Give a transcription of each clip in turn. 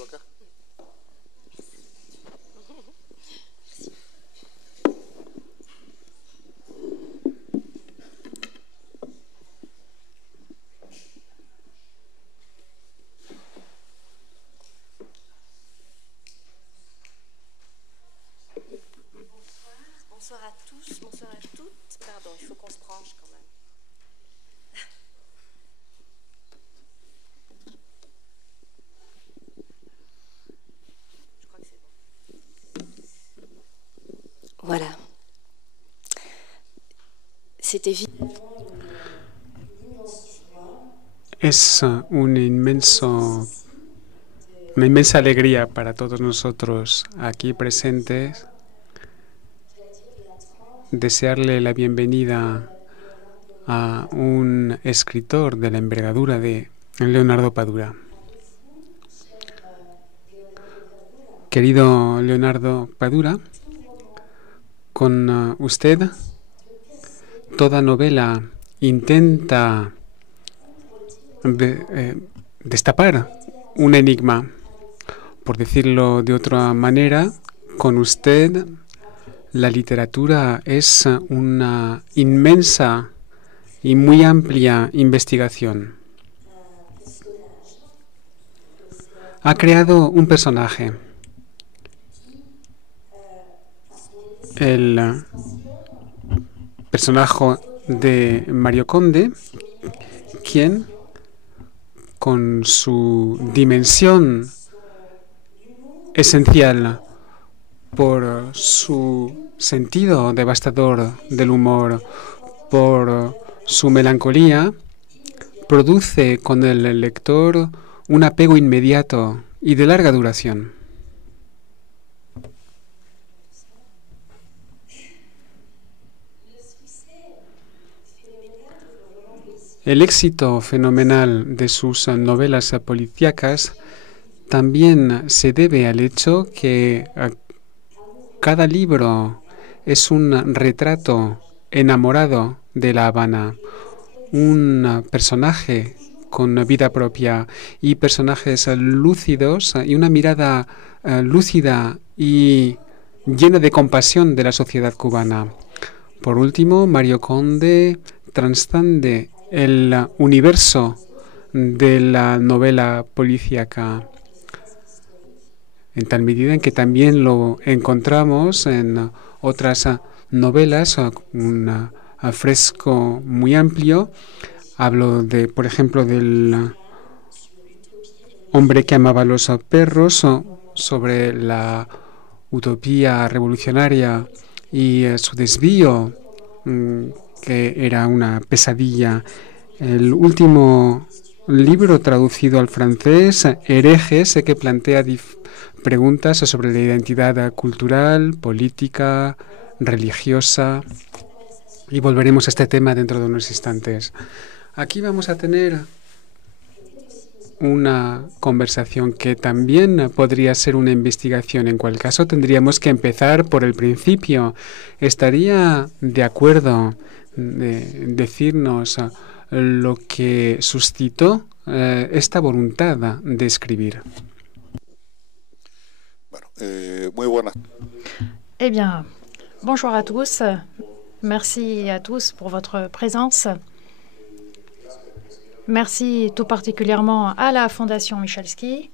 Bonsoir à tous, bonsoir à toutes. Pardon, il faut qu'on se branche quand même. Je crois que c'est bon. Voilà. C'est évident. Es una inmensa alegría para todos nosotros aquí presentes desearle la bienvenida a un escritor de la envergadura de Leonardo Padura. Querido Leonardo Padura, con usted toda novela intenta destapar un enigma. Por decirlo de otra manera, con usted la literatura es una inmensa y muy amplia investigación. Ha creado un personaje, el personaje de Mario Conde, quien, con su dimensión esencial por su sentido devastador del humor, por su melancolía, produce con el lector un apego inmediato y de larga duración. El éxito fenomenal de sus novelas policíacas también se debe al hecho que cada libro es un retrato enamorado de La Habana, un personaje con vida propia y personajes lúcidos y una mirada lúcida y llena de compasión de la sociedad cubana. Por último, Mario Conde trasciende el universo de la novela policíaca, en tal medida en que también lo encontramos en otras novelas, un fresco muy amplio. Hablo de, por ejemplo, del hombre que amaba a los perros, sobre la utopía revolucionaria y su desvío, que era una pesadilla. El último libro traducido al francés, Herejes, que plantea preguntas sobre la identidad cultural, política, religiosa, y volveremos a este tema dentro de unos instantes. Aquí vamos a tener una conversación que también podría ser una investigación. En cualquier caso, tendríamos que empezar por el principio. ¿Estaría de acuerdo de decirnos lo que suscitó esta voluntad de escribir? Muy buenas. Eh bien, bonjour à tous. Merci à tous pour votre présence. Merci tout particulièrement à la Fondation Michalski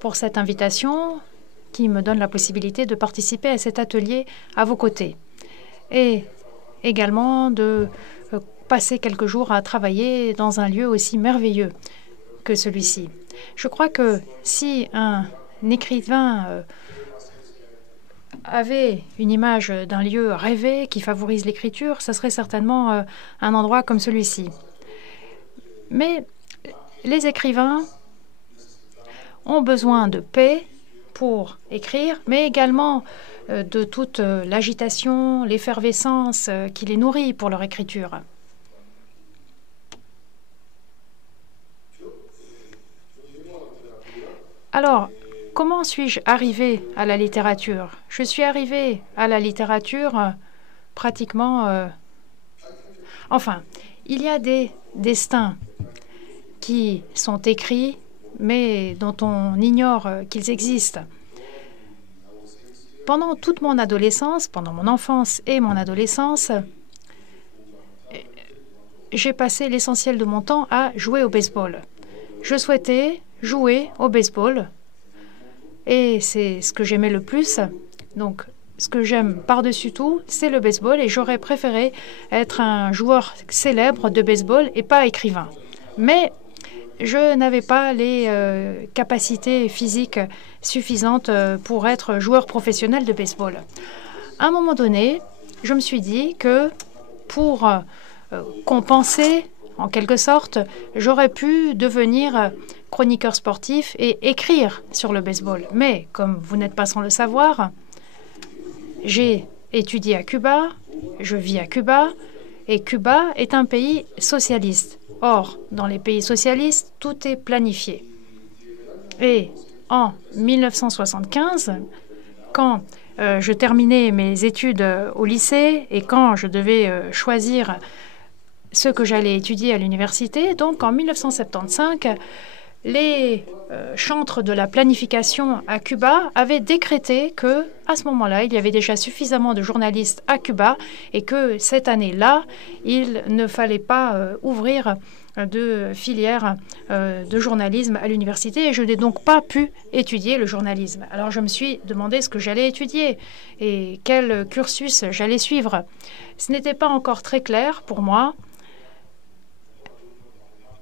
pour cette invitation qui me donne la possibilité de participer à cet atelier à vos côtés et également de passer quelques jours à travailler dans un lieu aussi merveilleux que celui-ci. Je crois que si un écrivain avait une image d'un lieu rêvé qui favorise l'écriture, ce serait certainement un endroit comme celui-ci. Mais les écrivains ont besoin de paix pour écrire, mais également de toute l'agitation, l'effervescence qui les nourrit pour leur écriture. Alors, comment suis-je arrivé à la littérature? Je suis arrivé à la littérature pratiquement... Enfin, il y a des destins qui sont écrits mais dont on ignore qu'ils existent. Pendant toute mon adolescence, pendant mon enfance et mon adolescence, j'ai passé l'essentiel de mon temps à jouer au baseball. Je souhaitais jouer au baseball et c'est ce que j'aimais le plus. Donc, ce que j'aime par-dessus tout, c'est le baseball et j'aurais préféré être un joueur célèbre de baseball et pas écrivain. Mais je n'avais pas les capacités physiques suffisantes pour être joueur professionnel de baseball. À un moment donné, je me suis dit que pour compenser, en quelque sorte, j'aurais pu devenir chroniqueur sportif et écrire sur le baseball. Mais, comme vous n'êtes pas sans le savoir, j'ai étudié à Cuba, je vis à Cuba, et Cuba est un pays socialiste. Or, dans les pays socialistes, tout est planifié. Et en 1975, quand je terminais mes études au lycée et quand je devais choisir ce que j'allais étudier à l'université, donc en 1975, les chantres de la planification à Cuba avaient décrété que, à ce moment-là, il y avait déjà suffisamment de journalistes à Cuba et que cette année-là, il ne fallait pas ouvrir de filière de journalisme à l'université et je n'ai donc pas pu étudier le journalisme. Alors je me suis demandé ce que j'allais étudier et quel cursus j'allais suivre. Ce n'était pas encore très clair pour moi.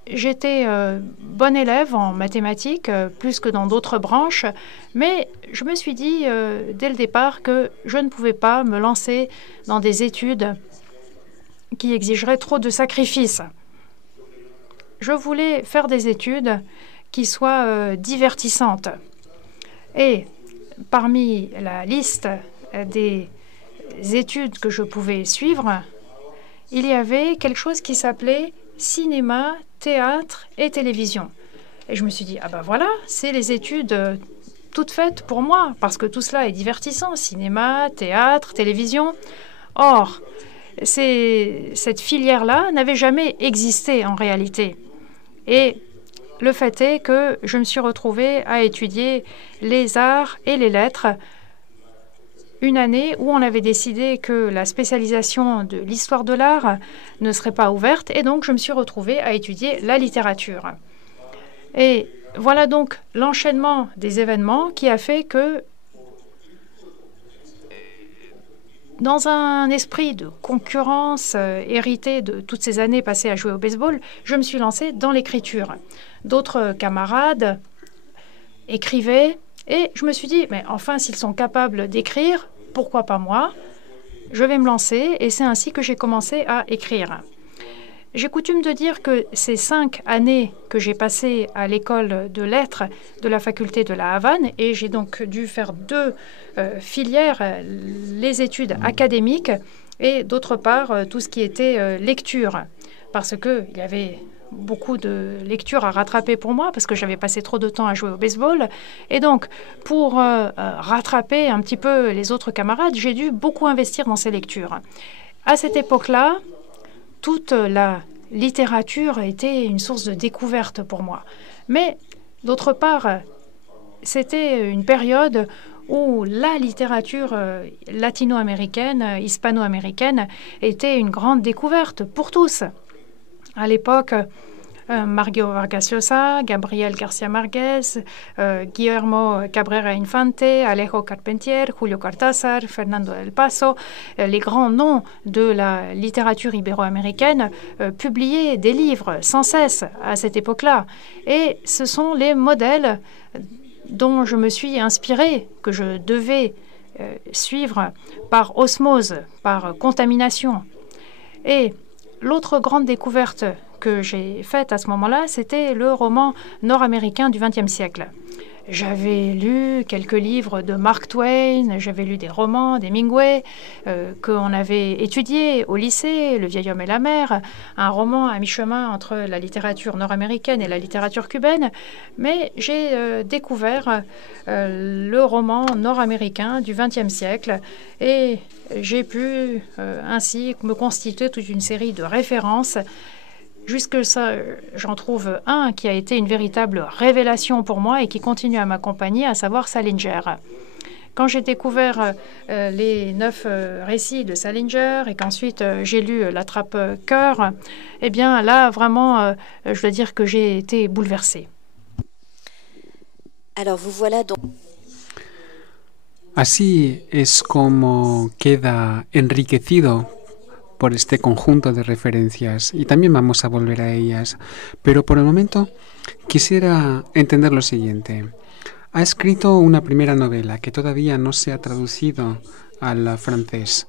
J'étais bonne élève en mathématiques, plus que dans d'autres branches, mais je me suis dit dès le départ que je ne pouvais pas me lancer dans des études qui exigeraient trop de sacrifices. Je voulais faire des études qui soient divertissantes. Et parmi la liste des études que je pouvais suivre, il y avait quelque chose qui s'appelait cinéma, théâtre et télévision. Et je me suis dit, ah ben voilà, c'est les études toutes faites pour moi, parce que tout cela est divertissant, cinéma, théâtre, télévision. Or, cette filière-là n'avait jamais existé en réalité. Et le fait est que je me suis retrouvée à étudier les arts et les lettres une année où on avait décidé que la spécialisation de l'histoire de l'art ne serait pas ouverte et donc je me suis retrouvée à étudier la littérature. Et voilà donc l'enchaînement des événements qui a fait que dans un esprit de concurrence hérité de toutes ces années passées à jouer au baseball, je me suis lancée dans l'écriture. D'autres camarades écrivaient et je me suis dit, mais enfin, s'ils sont capables d'écrire, pourquoi pas moi? Je vais me lancer et c'est ainsi que j'ai commencé à écrire. J'ai coutume de dire que ces 5 années que j'ai passées à l'école de lettres de la faculté de la Havane, et j'ai donc dû faire 2 filières, les études académiques et d'autre part tout ce qui était lecture, parce qu'il y avait beaucoup de lectures à rattraper pour moi parce que j'avais passé trop de temps à jouer au baseball. Et donc, pour rattraper un petit peu les autres camarades, j'ai dû beaucoup investir dans ces lectures. À cette époque-là, toute la littérature était une source de découverte pour moi. Mais, d'autre part, c'était une période où la littérature latino-américaine, hispano-américaine était une grande découverte pour tous. À l'époque, Mario Vargas Llosa, Gabriel García Márquez, Guillermo Cabrera Infante, Alejo Carpentier, Julio Cortázar, Fernando del Paso, les grands noms de la littérature ibéro-américaine publiaient des livres sans cesse à cette époque-là. Et ce sont les modèles dont je me suis inspirée, que je devais suivre par osmose, par contamination. Et l'autre grande découverte que j'ai faite à ce moment-là, c'était le roman nord-américain du XXe siècle. J'avais lu quelques livres de Mark Twain, j'avais lu des romans d'Hemingway qu'on avait étudiés au lycée, Le vieil homme et la mer, un roman à mi-chemin entre la littérature nord-américaine et la littérature cubaine, mais j'ai découvert le roman nord-américain du XXe siècle et j'ai pu ainsi me constituer toute une série de références Jusque ça, j'en trouve un qui a été une véritable révélation pour moi et qui continue à m'accompagner, à savoir Salinger. Quand j'ai découvert les 9 récits de Salinger et qu'ensuite j'ai lu L'Attrape-cœur, eh bien là, vraiment, je dois dire que j'ai été bouleversée. Alors vous voilà donc. Así es como queda enriquecido por este conjunto de referencias y también vamos a volver a ellas. Pero por el momento quisiera entender lo siguiente. Ha escrito una primera novela que todavía no se ha traducido al francés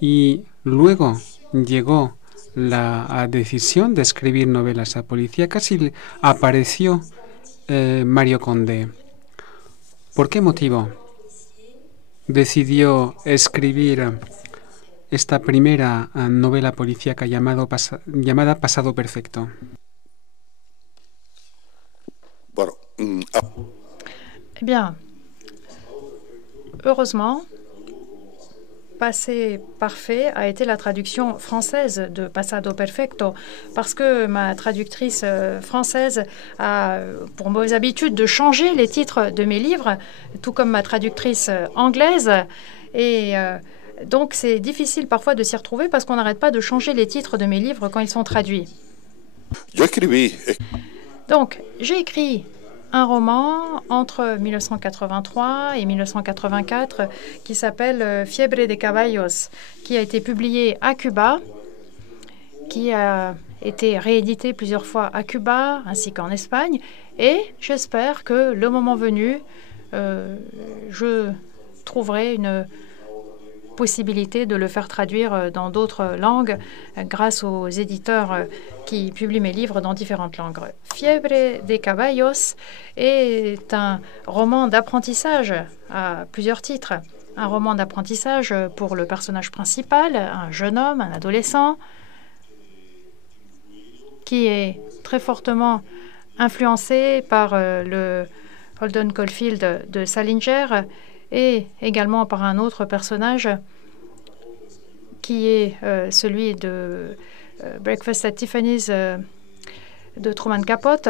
y luego llegó la decisión de escribir novelas policíacas y apareció Mario Condé. ¿Por qué motivo decidió escribir esta primera novela policíaca llamada Pasado Perfecto? Bueno, Eh bien, heureusement, Passé parfait a été la traduction française de Pasado Perfecto, parce que ma traductrice française a pour mauvaise habitude de changer les titres de mes livres, tout comme ma traductrice anglaise. Et donc, c'est difficile parfois de s'y retrouver parce qu'on n'arrête pas de changer les titres de mes livres quand ils sont traduits. Donc, j'ai écrit un roman entre 1983 et 1984 qui s'appelle Fiebre de Caballos, qui a été publié à Cuba, qui a été réédité plusieurs fois à Cuba ainsi qu'en Espagne. Et j'espère que le moment venu, je trouverai une possibilité de le faire traduire dans d'autres langues grâce aux éditeurs qui publient mes livres dans différentes langues. Fiebre de Caballos est un roman d'apprentissage à plusieurs titres. Un roman d'apprentissage pour le personnage principal, un jeune homme, un adolescent, qui est très fortement influencé par le Holden Caulfield de Salinger et également par un autre personnage qui est celui de Breakfast at Tiffany's de Truman Capote.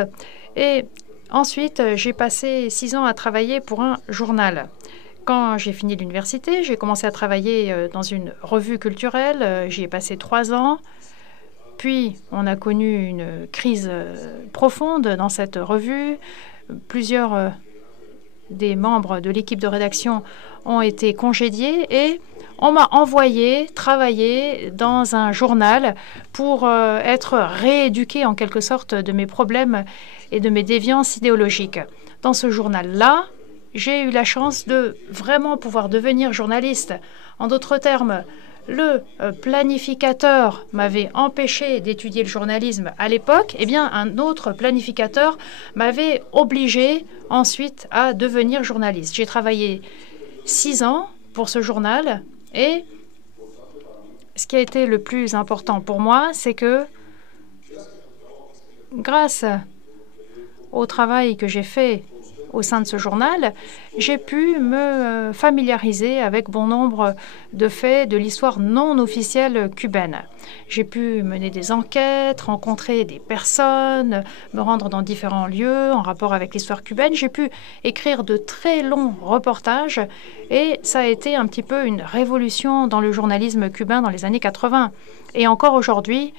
Et ensuite, j'ai passé 6 ans à travailler pour un journal. Quand j'ai fini l'université, j'ai commencé à travailler dans une revue culturelle. J'y ai passé 3 ans. Puis, on a connu une crise profonde dans cette revue. Plusieurs des membres de l'équipe de rédaction ont été congédiés et on m'a envoyé travailler dans un journal pour être rééduqué en quelque sorte de mes problèmes et de mes déviances idéologiques. Dans ce journal-là, j'ai eu la chance de vraiment pouvoir devenir journaliste. En d'autres termes, le planificateur m'avait empêché d'étudier le journalisme à l'époque, eh bien, un autre planificateur m'avait obligé ensuite à devenir journaliste. J'ai travaillé 6 ans pour ce journal et ce qui a été le plus important pour moi, c'est que grâce au travail que j'ai fait au sein de ce journal, j'ai pu me familiariser avec bon nombre de faits de l'histoire non officielle cubaine. J'ai pu mener des enquêtes, rencontrer des personnes, me rendre dans différents lieux en rapport avec l'histoire cubaine. J'ai pu écrire de très longs reportages et ça a été un petit peu une révolution dans le journalisme cubain dans les années 80. Et encore aujourd'hui,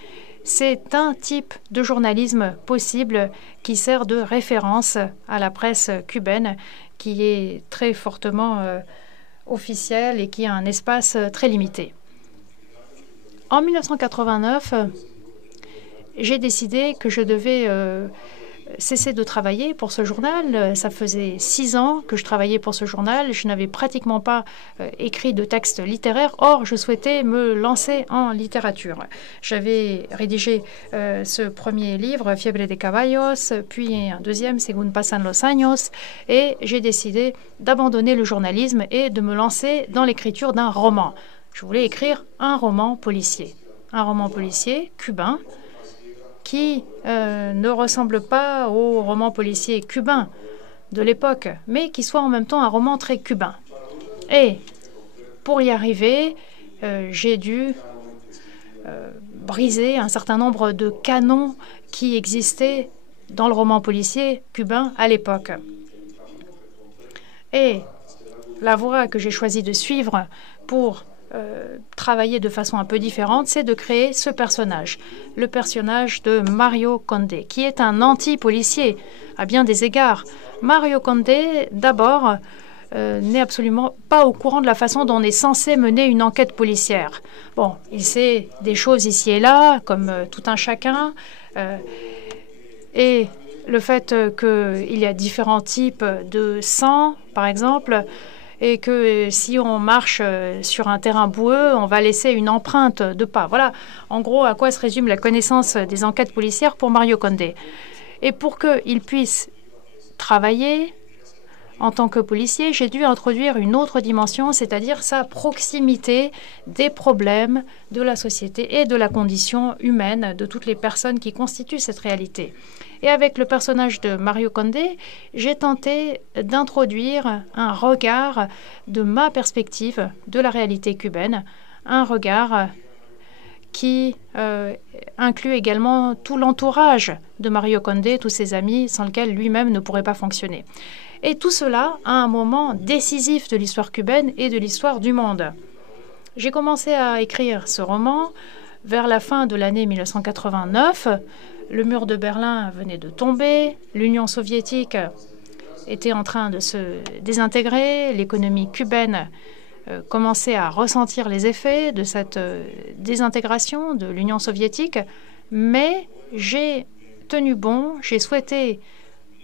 c'est un type de journalisme possible qui sert de référence à la presse cubaine, qui est très fortement officielle et qui a un espace très limité. En 1989, j'ai décidé que je devais cesser de travailler pour ce journal. Ça faisait 6 ans que je travaillais pour ce journal. Je n'avais pratiquement pas écrit de texte littéraire. Or, je souhaitais me lancer en littérature. J'avais rédigé ce premier livre, Fiebre de Caballos, puis un deuxième, Según pasan los años, et j'ai décidé d'abandonner le journalisme et de me lancer dans l'écriture d'un roman. Je voulais écrire un roman policier cubain, qui ne ressemble pas au roman policier cubain de l'époque, mais qui soit en même temps un roman très cubain. Et pour y arriver, j'ai dû brisé un certain nombre de canons qui existaient dans le roman policier cubain à l'époque. Et la voie que j'ai choisi de suivre pour travailler de façon un peu différente, c'est de créer ce personnage, le personnage de Mario Condé, qui est un anti-policier à bien des égards. Mario Condé, d'abord, n'est absolument pas au courant de la façon dont on est censé mener une enquête policière. Bon, il sait des choses ici et là, comme tout un chacun, et le fait qu'il y a différents types de sang, par exemple, et que si on marche sur un terrain boueux, on va laisser une empreinte de pas. Voilà, en gros, à quoi se résume la connaissance des enquêtes policières pour Mario Condé. Et pour qu'il puisse travailler en tant que policier, j'ai dû introduire une autre dimension, c'est-à-dire sa proximité des problèmes de la société et de la condition humaine de toutes les personnes qui constituent cette réalité. Et avec le personnage de Mario Condé, j'ai tenté d'introduire un regard de ma perspective de la réalité cubaine, un regard qui inclut également tout l'entourage de Mario Condé, tous ses amis, sans lesquels lui-même ne pourrait pas fonctionner. Et tout cela à un moment décisif de l'histoire cubaine et de l'histoire du monde. J'ai commencé à écrire ce roman vers la fin de l'année 1989. Le mur de Berlin venait de tomber, l'Union soviétique était en train de se désintégrer, l'économie cubaine commençait à ressentir les effets de cette désintégration de l'Union soviétique, mais j'ai tenu bon, j'ai souhaité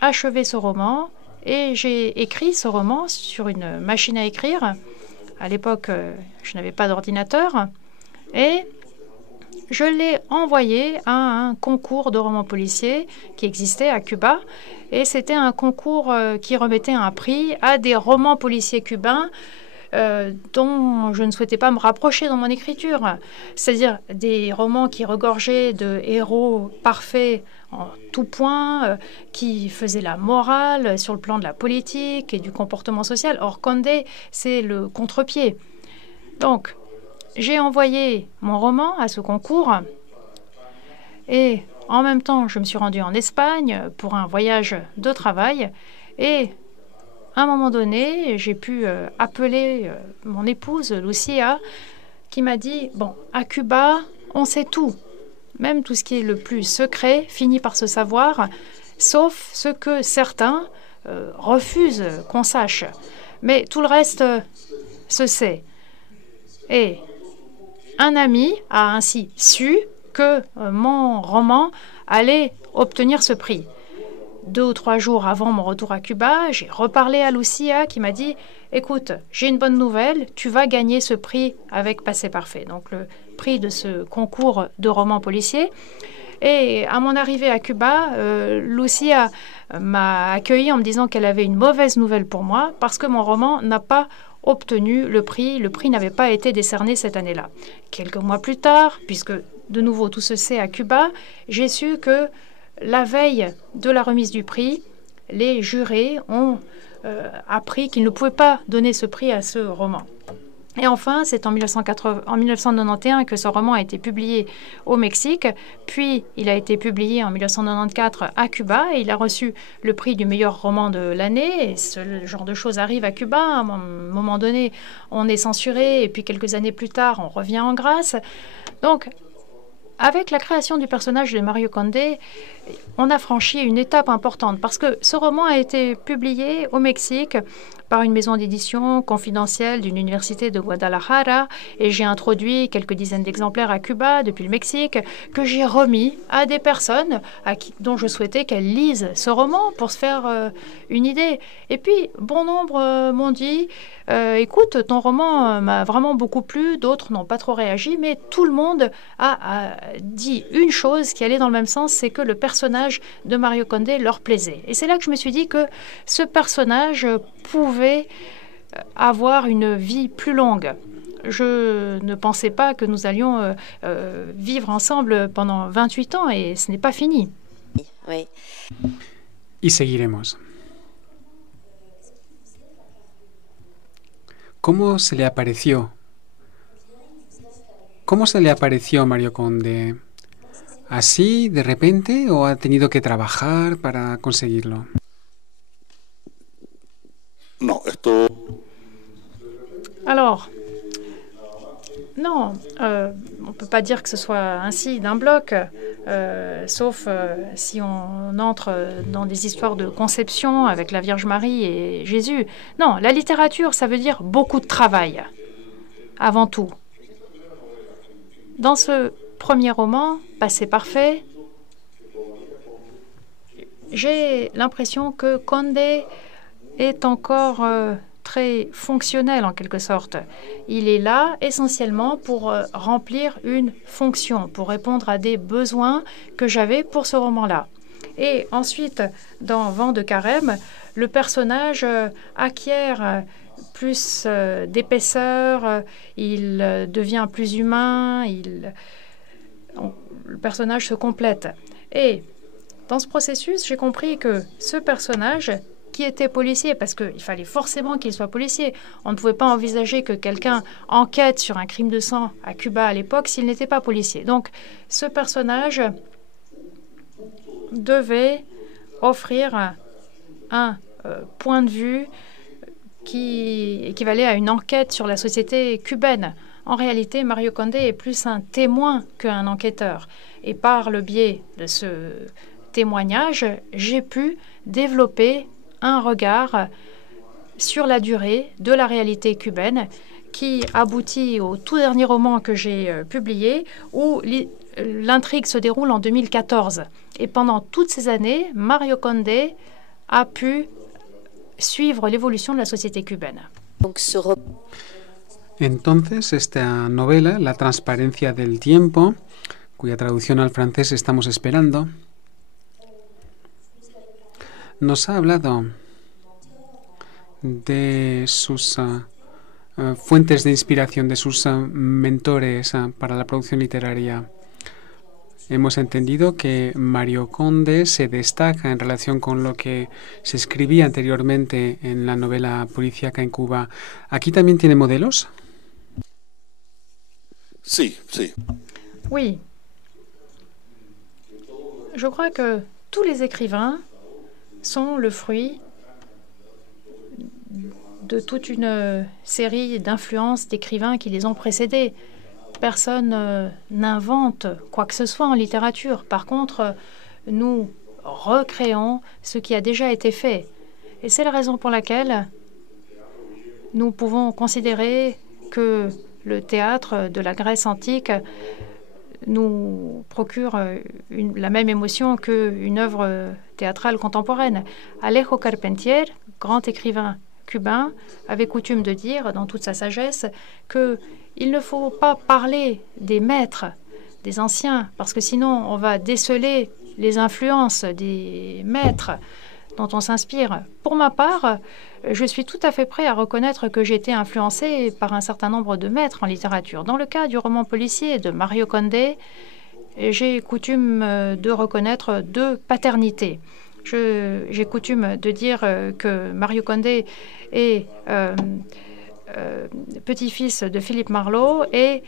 achever ce roman et j'ai écrit ce roman sur une machine à écrire. À l'époque, je n'avais pas d'ordinateur et je l'ai envoyé à un concours de romans policiers qui existait à Cuba. Et c'était un concours qui remettait un prix à des romans policiers cubains dont je ne souhaitais pas me rapprocher dans mon écriture. C'est-à-dire des romans qui regorgeaient de héros parfaits en tout point, qui faisaient la morale sur le plan de la politique et du comportement social. Or, Condé, c'est le contre-pied. Donc, j'ai envoyé mon roman à ce concours et en même temps, je me suis rendue en Espagne pour un voyage de travail et à un moment donné, j'ai pu appeler mon épouse, Lucia, qui m'a dit « Bon, à Cuba, on sait tout. Même tout ce qui est le plus secret finit par se savoir, sauf ce que certains refusent qu'on sache. Mais tout le reste se sait. » Et un ami a ainsi su que mon roman allait obtenir ce prix. 2 ou 3 jours avant mon retour à Cuba, j'ai reparlé à Lucia qui m'a dit « Écoute, j'ai une bonne nouvelle, tu vas gagner ce prix avec Passé Parfait. » Donc le prix de ce concours de romans policiers. Et à mon arrivée à Cuba, Lucia m'a accueilli en me disant qu'elle avait une mauvaise nouvelle pour moi parce que mon roman n'a pas obtenu le prix. Le prix n'avait pas été décerné cette année-là. Quelques mois plus tard, puisque de nouveau tout se sait à Cuba, j'ai su que la veille de la remise du prix, les jurés ont appris qu'ils ne pouvaient pas donner ce prix à ce roman. Et enfin, c'est en 1991 que ce roman a été publié au Mexique, puis il a été publié en 1994 à Cuba et il a reçu le prix du meilleur roman de l'année. Et ce genre de choses arrive à Cuba. À un moment donné, on est censuré et puis quelques années plus tard, on revient en grâce. Donc, avec la création du personnage de Mario Condé, on a franchi une étape importante parce que ce roman a été publié au Mexique par une maison d'édition confidentielle d'une université de Guadalajara et j'ai introduit quelques dizaines d'exemplaires à Cuba depuis le Mexique que j'ai remis à des personnes dont je souhaitais qu'elles lisent ce roman pour se faire une idée. Et puis, bon nombre m'ont dit écoute, ton roman m'a vraiment beaucoup plu, d'autres n'ont pas trop réagi, mais tout le monde a dit une chose qui allait dans le même sens, c'est que le personnage de Mario Condé leur plaisait. Et c'est là que je me suis dit que ce personnage pouvait avoir une vie plus longue. Je ne pensais pas que nous allions vivre ensemble pendant 28 ans et ce n'est pas fini. Oui. Y seguiremos. ¿Cómo se le apareció? ¿Cómo se le apareció Mario Conde? ¿Así, de repente, o ha tenido que trabajar para conseguirlo? No, esto Alors, non, on ne peut pas dire que ce soit ainsi d'un bloc, sauf si on entre dans des histoires de conception avec la Vierge Marie et Jésus. Non, la littérature, ça veut dire beaucoup de travail, avant tout. Dans ce premier roman, Passé parfait, j'ai l'impression que Conde est encore très fonctionnel en quelque sorte. Il est là essentiellement pour remplir une fonction, pour répondre à des besoins que j'avais pour ce roman-là. Et ensuite, dans Vent de Carême, le personnage acquiert plus d'épaisseur, il devient plus humain, le personnage se complète. Et dans ce processus, j'ai compris que ce personnage qui était policier, parce qu'il fallait forcément qu'il soit policier. On ne pouvait pas envisager que quelqu'un enquête sur un crime de sang à Cuba à l'époque s'il n'était pas policier. Donc, ce personnage devait offrir un point de vue qui équivalait à une enquête sur la société cubaine. En réalité, Mario Conde est plus un témoin qu'un enquêteur. Et par le biais de ce témoignage, j'ai pu développer un regard sur la durée de la réalité cubaine qui aboutit au tout dernier roman que j'ai publié où l'intrigue se déroule en 2014. Et pendant toutes ces années, Mario Conde a pu suivre l'évolution de la société cubaine. Entonces, esta novela, La transparencia del tiempo, cuya traducción al francés estamos esperando, nos ha hablado de sus fuentes de inspiración, de sus mentores para la producción literaria. Hemos entendido que Mario Conde se destaca en relación con lo que se escribía anteriormente en la novela policíaca en Cuba. ¿Aquí también tiene modelos? sí, sí. Oui. Je crois que tous les écrivains sont le fruit de toute une série d'influences d'écrivains qui les ont précédés. Personne n'invente quoi que ce soit en littérature. Par contre, nous recréons ce qui a déjà été fait. Et c'est la raison pour laquelle nous pouvons considérer que le théâtre de la Grèce antique nous procure la même émotion qu'une œuvre théâtrale contemporaine. Alejo Carpentier, grand écrivain cubain, avait coutume de dire, dans toute sa sagesse, qu'il ne faut pas parler des maîtres, des anciens, parce que sinon on va déceler les influences des maîtres dont on s'inspire. Pour ma part, je suis tout à fait prêt à reconnaître que j'ai été influencé par un certain nombre de maîtres en littérature. Dans le cas du roman policier de Mario Conde, j'ai coutume de reconnaître deux paternités. J'ai coutume de dire que Mario Conde est petit-fils de Philippe Marlowe et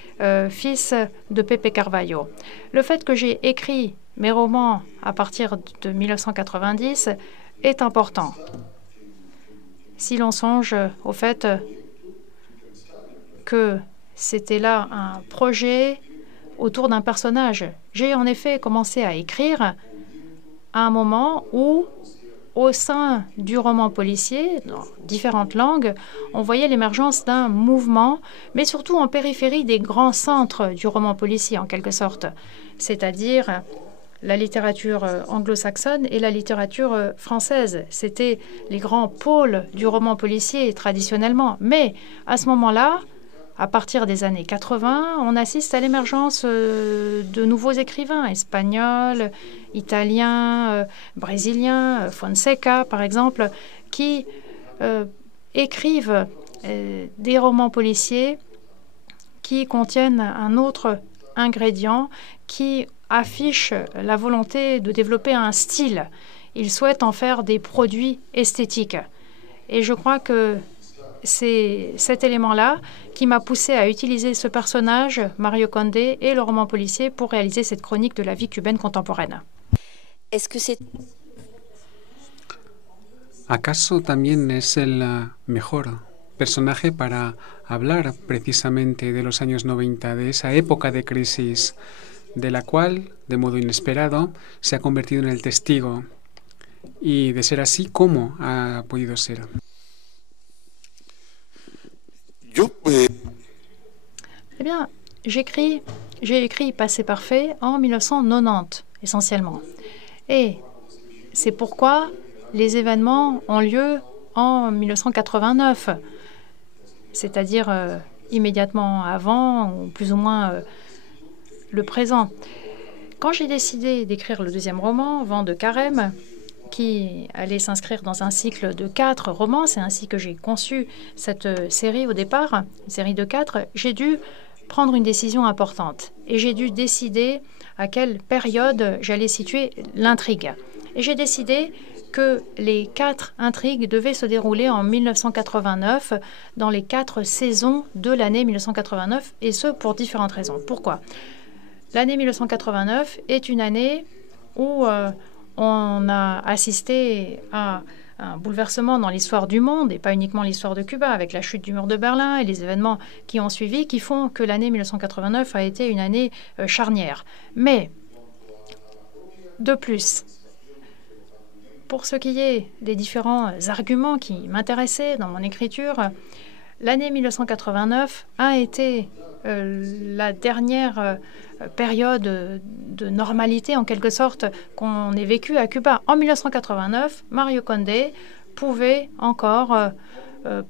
fils de Pepe Carvalho. Le fait que j'ai écrit mes romans à partir de 1990 est important. Si l'on songe au fait que c'était là un projet autour d'un personnage. J'ai en effet commencé à écrire à un moment où, au sein du roman policier, dans différentes langues, on voyait l'émergence d'un mouvement, mais surtout en périphérie des grands centres du roman policier, en quelque sorte, c'est-à-dire la littérature anglo-saxonne et la littérature française. C'était les grands pôles du roman policier traditionnellement. Mais à ce moment-là, à partir des années 80, on assiste à l'émergence de nouveaux écrivains espagnols, italiens, brésiliens, Fonseca par exemple, qui écrivent des romans policiers qui contiennent un autre ingrédient qui affiche la volonté de développer un style. Ils souhaitent en faire des produits esthétiques. Et je crois que c'est cet élément-là qui m'a poussé à utiliser ce personnage, Mario Condé, et le roman policier pour réaliser cette chronique de la vie cubaine contemporaine. Est-ce que c'est... ¿Acaso también es el mejor personaje para hablar precisamente de los años 90, de esa época de crisis, de la cual, de modo inesperado, se ha convertido en el testigo? Y de ser así, ¿cómo ha podido ser? Eh bien, j'ai écrit Passé parfait en 1990, essentiellement. Et c'est pourquoi les événements ont lieu en 1989, c'est-à-dire immédiatement avant, ou plus ou moins le présent. Quand j'ai décidé d'écrire le deuxième roman, Vent de Carême, qui allait s'inscrire dans un cycle de 4 romans, c'est ainsi que j'ai conçu cette série au départ, une série de 4, j'ai dû prendre une décision importante. Et j'ai dû décider à quelle période j'allais situer l'intrigue. Et j'ai décidé que les 4 intrigues devaient se dérouler en 1989, dans les 4 saisons de l'année 1989, et ce pour différentes raisons. Pourquoi? L'année 1989 est une année où on a assisté à un bouleversement dans l'histoire du monde, et pas uniquement l'histoire de Cuba, avec la chute du mur de Berlin et les événements qui ont suivi, qui font que l'année 1989 a été une année charnière. Mais, de plus, pour ce qui est des différents arguments qui m'intéressaient dans mon écriture, l'année 1989 a été la dernière période de normalité, en quelque sorte, qu'on ait vécue à Cuba. En 1989, Mario Condé pouvait encore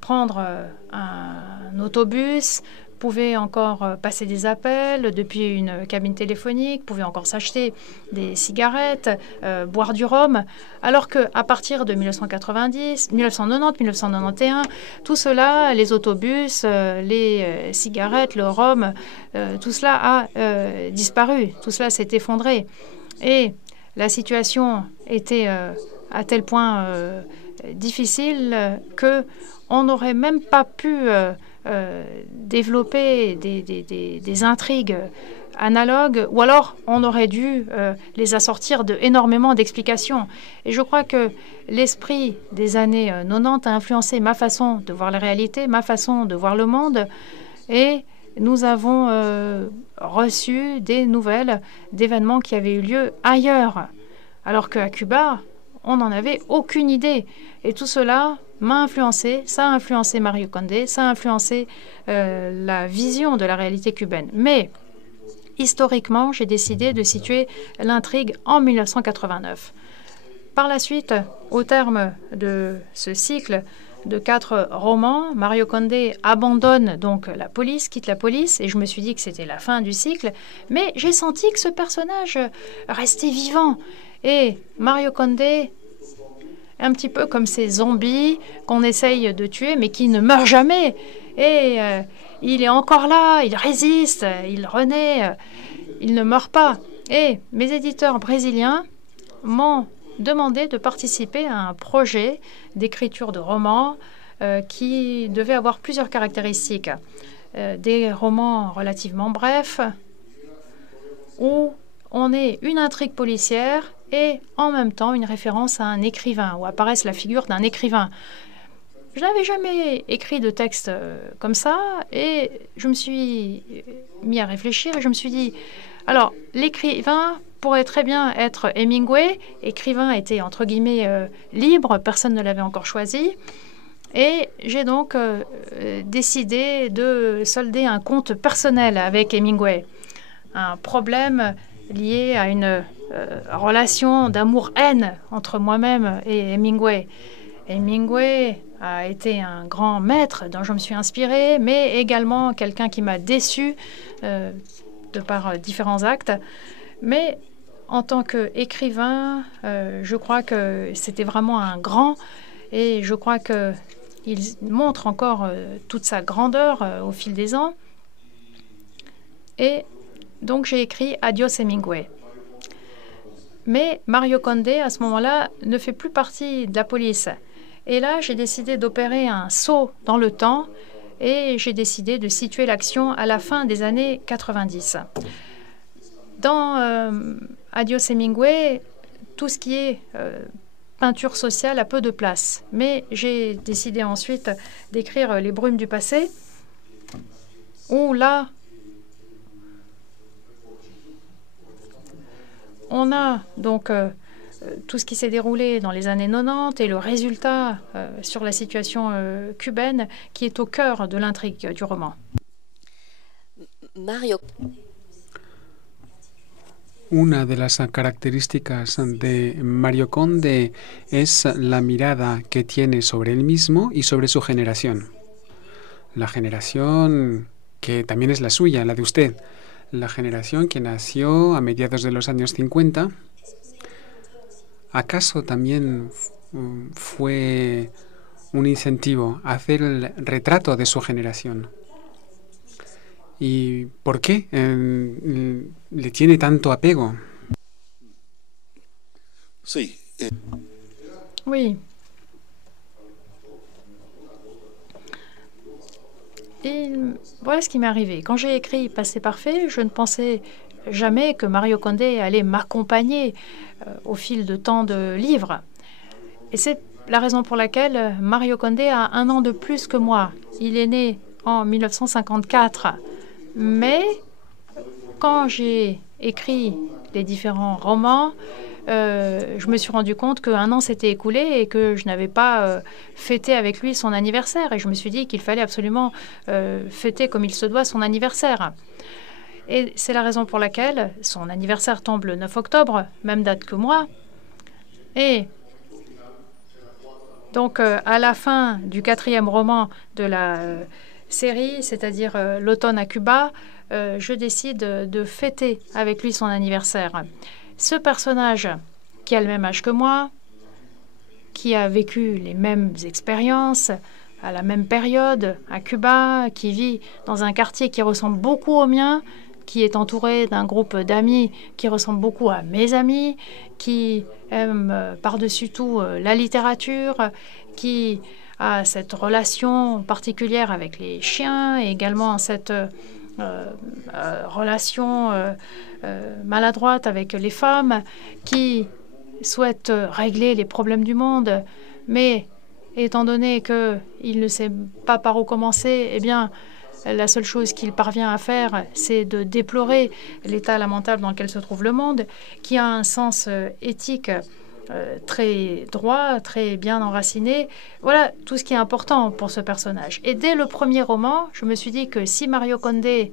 prendre un autobus, pouvait encore passer des appels depuis une cabine téléphonique, pouvait encore s'acheter des cigarettes, boire du rhum, alors qu'à partir de 1990, 1990, 1991, tout cela, les autobus, les cigarettes, le rhum, tout cela a disparu, tout cela s'est effondré. Et la situation était à tel point difficile qu'on n'aurait même pas pu développer des intrigues analogues, ou alors on aurait dû les assortir d'énormément d'explications. Et je crois que l'esprit des années 90 a influencé ma façon de voir la réalité, ma façon de voir le monde, et nous avons reçu des nouvelles d'événements qui avaient eu lieu ailleurs, alors qu'à Cuba, on n'en avait aucune idée. Et tout cela m'a influencé, ça a influencé Mario Condé, ça a influencé la vision de la réalité cubaine. Mais historiquement, j'ai décidé de situer l'intrigue en 1989. Par la suite, au terme de ce cycle de 4 romans, Mario Condé abandonne donc la police, quitte la police, et je me suis dit que c'était la fin du cycle, mais j'ai senti que ce personnage restait vivant. Et Mario Condé, un petit peu comme ces zombies qu'on essaye de tuer, mais qui ne meurent jamais. Et il est encore là, il résiste, il renaît, il ne meurt pas. Et mes éditeurs brésiliens m'ont demandé de participer à un projet d'écriture de romans qui devait avoir plusieurs caractéristiques. Des romans relativement brefs, où on ait une intrigue policière et en même temps une référence à un écrivain, où apparaisse la figure d'un écrivain. Je n'avais jamais écrit de texte comme ça, et je me suis mis à réfléchir et je me suis dit, alors l'écrivain pourrait très bien être Hemingway. Écrivain était entre guillemets libre, personne ne l'avait encore choisi. Et j'ai donc décidé de solder un compte personnel avec Hemingway. Un problème lié à une relation d'amour-haine entre moi-même et Hemingway. Hemingway a été un grand maître dont je me suis inspirée, mais également quelqu'un qui m'a déçue de par différents actes. Mais en tant qu'écrivain, je crois que c'était vraiment un grand, et je crois qu'il montre encore toute sa grandeur au fil des ans. Et donc j'ai écrit Adios Hemingway. Mais Mario Condé, à ce moment-là, ne fait plus partie de la police. Et là, j'ai décidé d'opérer un saut dans le temps et j'ai décidé de situer l'action à la fin des années 90. Dans Adios Hemingway, tout ce qui est peinture sociale a peu de place. Mais j'ai décidé ensuite d'écrire Les brumes du passé, où là, on a donc tout ce qui s'est déroulé dans les années 90 et le résultat sur la situation cubaine qui est au cœur de l'intrigue du roman. Mario. Una de las características de Mario Conde es la mirada que tiene sobre él mismo y sobre su generación. La generación que también es la suya, la de usted. La generación que nació a mediados de los años 50. ¿Acaso también fue un incentivo a hacer el retrato de su generación? ¿Y por qué le tiene tanto apego? Sí. Oui. Et voilà ce qui m'est arrivé. Quand j'ai écrit Passé parfait, je ne pensais jamais que Mario Condé allait m'accompagner au fil de tant de livres. Et c'est la raison pour laquelle Mario Condé a 1 an de plus que moi. Il est né en 1954. Mais quand j'ai écrit les différents romans, je me suis rendu compte qu'1 an s'était écoulé et que je n'avais pas fêté avec lui son anniversaire. Et je me suis dit qu'il fallait absolument fêter comme il se doit son anniversaire. Et c'est la raison pour laquelle son anniversaire tombe le 9 octobre, même date que moi. Et donc, à la fin du 4e roman de la série, c'est-à-dire L'automne à Cuba, je décide de fêter avec lui son anniversaire. Ce personnage, qui a le même âge que moi, qui a vécu les mêmes expériences à la même période à Cuba, qui vit dans un quartier qui ressemble beaucoup au mien, qui est entouré d'un groupe d'amis qui ressemble beaucoup à mes amis, qui aime par-dessus tout la littérature, qui a cette relation particulière avec les chiens et également cette relation maladroite avec les femmes, qui souhaite régler les problèmes du monde, mais étant donné qu'il ne sait pas par où commencer, eh bien, la seule chose qu'il parvient à faire, c'est de déplorer l'état lamentable dans lequel se trouve le monde, qui a un sens éthique très droit, très bien enraciné. Voilà tout ce qui est important pour ce personnage. Et dès le premier roman, je me suis dit que si Mario Condé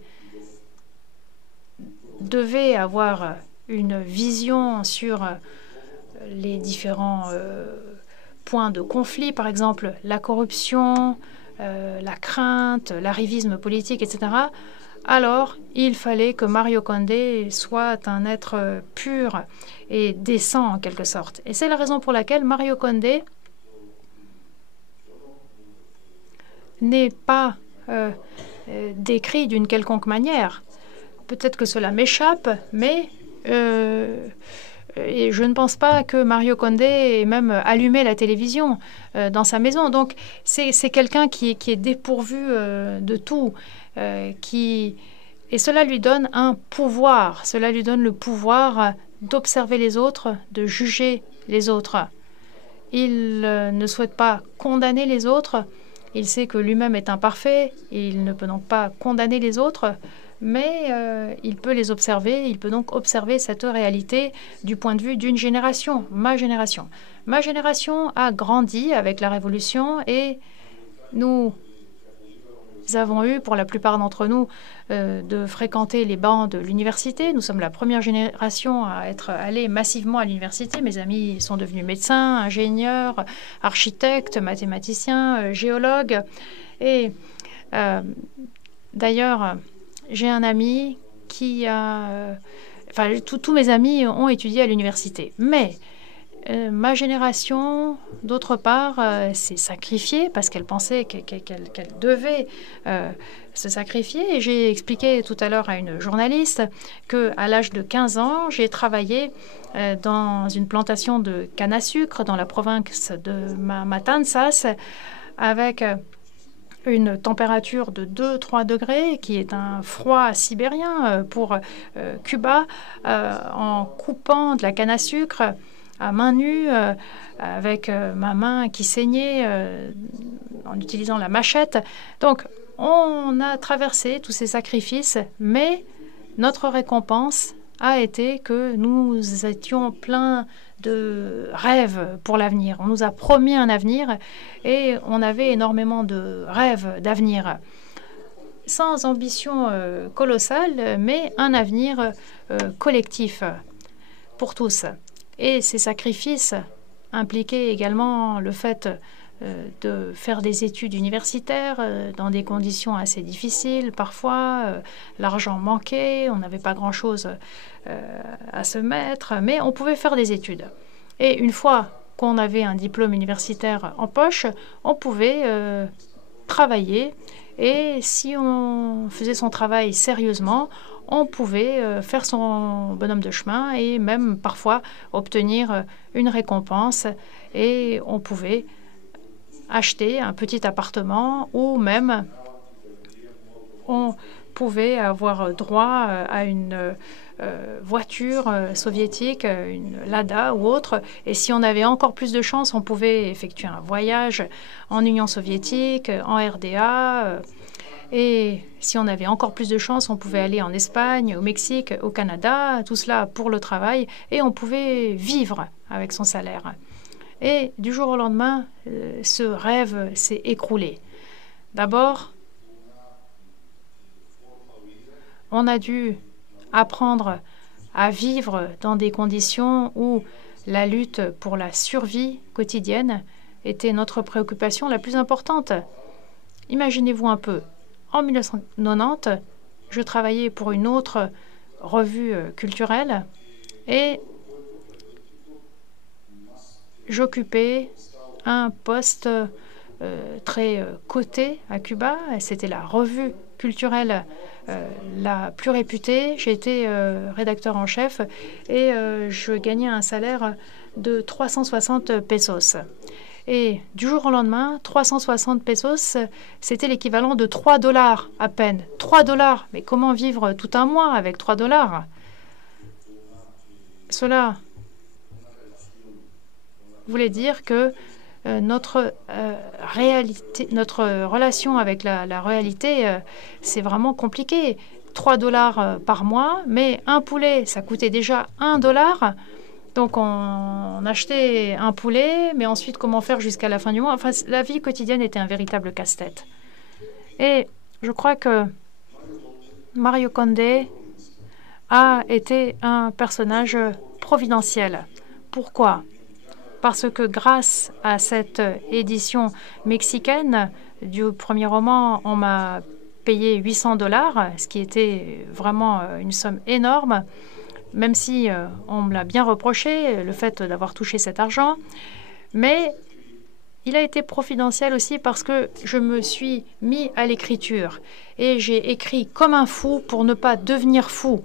devait avoir une vision sur les différents points de conflit, par exemple la corruption, la crainte, l'arrivisme politique, etc., alors il fallait que Mario Condé soit un être pur et décent en quelque sorte. Et c'est la raison pour laquelle Mario Condé n'est pas décrit d'une quelconque manière. Peut-être que cela m'échappe, mais et je ne pense pas que Mario Condé ait même allumé la télévision dans sa maison. Donc, c'est quelqu'un qui est dépourvu de tout. Et cela lui donne un pouvoir. Cela lui donne le pouvoir d'observer les autres, de juger les autres. Il ne souhaite pas condamner les autres. Il sait que lui-même est imparfait. Il ne peut donc pas condamner les autres. Mais il peut les observer, il peut donc observer cette réalité du point de vue d'une génération, ma génération. Ma génération a grandi avec la Révolution et nous avons eu, pour la plupart d'entre nous, de fréquenter les bancs de l'université. Nous sommes la première génération à être allés massivement à l'université. Mes amis sont devenus médecins, ingénieurs, architectes, mathématiciens, géologues. Et d'ailleurs, j'ai un ami qui a... tous mes amis ont étudié à l'université. Mais Ma génération, d'autre part, s'est sacrifiée parce qu'elle pensait qu'elle devait se sacrifier. Et j'ai expliqué tout à l'heure à une journaliste qu'à l'âge de 15 ans, j'ai travaillé dans une plantation de canne à sucre dans la province de Matanzas avec une température de 2-3 degrés, qui est un froid sibérien pour Cuba, en coupant de la canne à sucre à main nue, avec ma main qui saignait en utilisant la machette. Donc, on a traversé tous ces sacrifices, mais notre récompense a été que nous étions pleins de rêves pour l'avenir. On nous a promis un avenir et on avait énormément de rêves d'avenir. Sans ambition colossale, mais un avenir collectif pour tous. Et ces sacrifices impliquaient également le fait de faire des études universitaires dans des conditions assez difficiles. Parfois, l'argent manquait, on n'avait pas grand-chose à se mettre, mais on pouvait faire des études. Et une fois qu'on avait un diplôme universitaire en poche, on pouvait travailler. Et si on faisait son travail sérieusement, on pouvait faire son bonhomme de chemin et même parfois obtenir une récompense. Et on pouvait acheter un petit appartement ou même on pouvait avoir droit à une voiture soviétique, une Lada ou autre. Et si on avait encore plus de chance, on pouvait effectuer un voyage en Union soviétique, en RDA. Et si on avait encore plus de chance, on pouvait aller en Espagne, au Mexique, au Canada, tout cela pour le travail, et on pouvait vivre avec son salaire. Et du jour au lendemain, ce rêve s'est écroulé. D'abord, on a dû apprendre à vivre dans des conditions où la lutte pour la survie quotidienne était notre préoccupation la plus importante. Imaginez-vous un peu. En 1990, je travaillais pour une autre revue culturelle et j'occupais un poste très coté à Cuba. C'était la revue culturelle la plus réputée. J'ai été rédacteur en chef et je gagnais un salaire de 360 pesos. Et du jour au lendemain, 360 pesos, c'était l'équivalent de 3 dollars à peine. 3 dollars. Mais comment vivre tout un mois avec 3 dollars? Cela voulait dire que notre relation avec la réalité, c'est vraiment compliqué. 3 dollars par mois, mais un poulet, ça coûtait déjà 1 dollar. Donc, on achetait un poulet, mais ensuite, comment faire jusqu'à la fin du mois? Enfin, la vie quotidienne était un véritable casse-tête. Et je crois que Mario Condé a été un personnage providentiel. Pourquoi? Parce que grâce à cette édition mexicaine du premier roman, on m'a payé 800 dollars, ce qui était vraiment une somme énorme. Même si on me l'a bien reproché, le fait d'avoir touché cet argent. Mais il a été providentiel aussi parce que je me suis mis à l'écriture. Et j'ai écrit comme un fou pour ne pas devenir fou.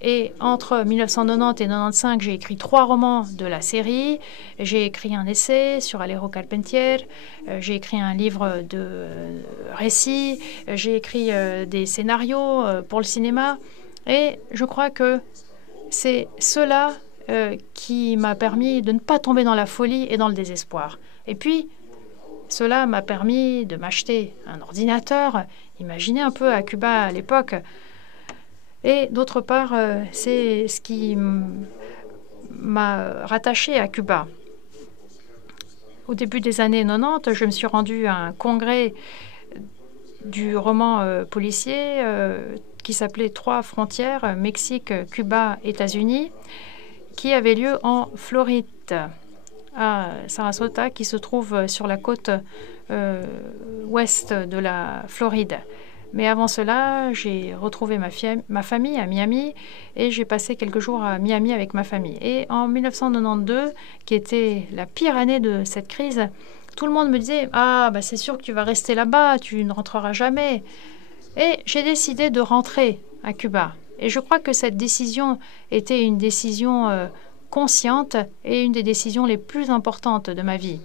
Et entre 1990 et 1995, j'ai écrit 3 romans de la série. J'ai écrit un essai sur Alejo Carpentier. J'ai écrit un livre de récits. J'ai écrit des scénarios pour le cinéma. Et je crois que c'est cela qui m'a permis de ne pas tomber dans la folie et dans le désespoir. Et puis, cela m'a permis de m'acheter un ordinateur. Imaginez un peu à Cuba à l'époque. Et d'autre part, c'est ce qui m'a rattaché à Cuba. Au début des années 90, je me suis rendue à un congrès du roman policier qui s'appelait 3 frontières, Mexique, Cuba, États-Unis, qui avait lieu en Floride, à Sarasota, qui se trouve sur la côte ouest de la Floride. Mais avant cela, j'ai retrouvé ma famille à Miami et j'ai passé quelques jours à Miami avec ma famille. Et en 1992, qui était la pire année de cette crise, tout le monde me disait « Ah, bah c'est sûr que tu vas rester là-bas, tu ne rentreras jamais ». Et j'ai décidé de rentrer à Cuba. Et je crois que cette décision était une décision consciente et une des décisions les plus importantes de ma vie.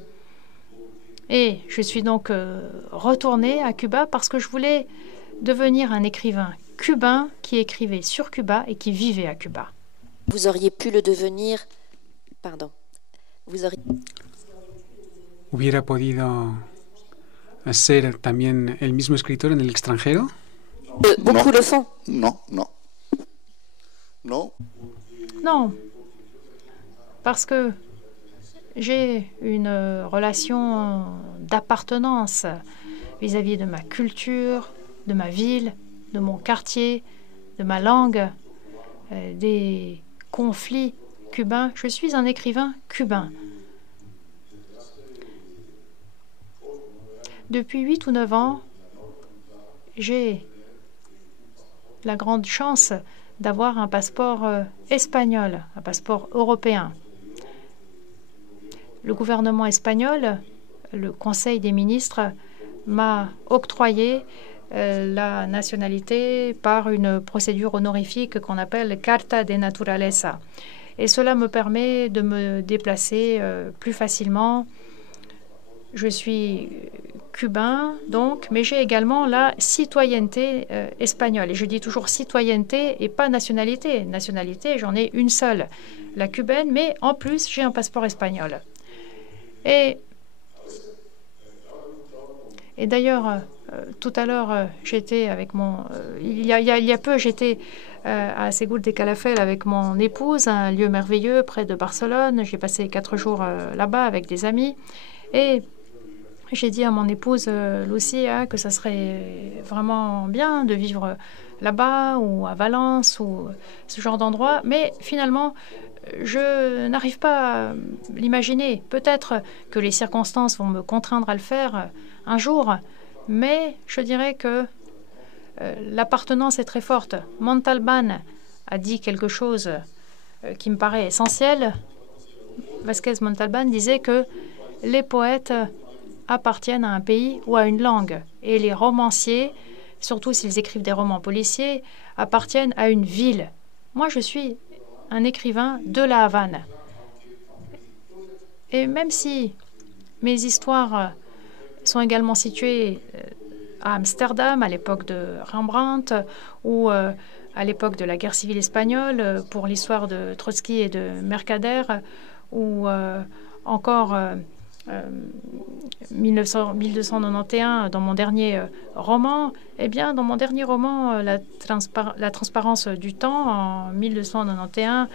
Et je suis donc retournée à Cuba parce que je voulais devenir un écrivain cubain qui écrivait sur Cuba et qui vivait à Cuba. Vous auriez pu le devenir... Pardon. Vous auriez... ¿Hubiera podido ser también el mismo escritor en el extranjero? Beaucoup le font. No, no. No. Non, parce que j'ai une relation d'appartenance vis-à-vis de ma culture, de ma ville, de mon quartier, de ma langue, des conflits cubains. Je suis un écrivain cubain. Depuis 8 ou 9 ans, j'ai la grande chance d'avoir un passeport espagnol, un passeport européen. Le gouvernement espagnol, le Conseil des ministres, m'a octroyé la nationalité par une procédure honorifique qu'on appelle Carta de Naturaleza. Et cela me permet de me déplacer plus facilement. Je suis cubain, donc, mais j'ai également la citoyenneté espagnole. Et je dis toujours citoyenneté et pas nationalité. Nationalité, j'en ai une seule, la cubaine, mais en plus, j'ai un passeport espagnol. Et d'ailleurs, tout à l'heure, j'étais avec mon... il y a peu, j'étais à Ségul de Calafell avec mon épouse, un lieu merveilleux près de Barcelone. J'ai passé 4 jours là-bas avec des amis. Et j'ai dit à mon épouse Lucia que ça serait vraiment bien de vivre là-bas ou à Valence ou ce genre d'endroit. Mais finalement, je n'arrive pas à l'imaginer. Peut-être que les circonstances vont me contraindre à le faire un jour, mais je dirais que l'appartenance est très forte. Montalbán a dit quelque chose qui me paraît essentiel. Vázquez Montalbán disait que les poètes appartiennent à un pays ou à une langue. Et les romanciers, surtout s'ils écrivent des romans policiers, appartiennent à une ville. Moi, je suis un écrivain de La Havane. Et même si mes histoires sont également situées à Amsterdam, à l'époque de Rembrandt, ou à l'époque de la guerre civile espagnole, pour l'histoire de Trotsky et de Mercader, ou encore 1291 dans mon dernier roman. Eh bien, dans mon dernier roman, la transparence du temps, en 1291,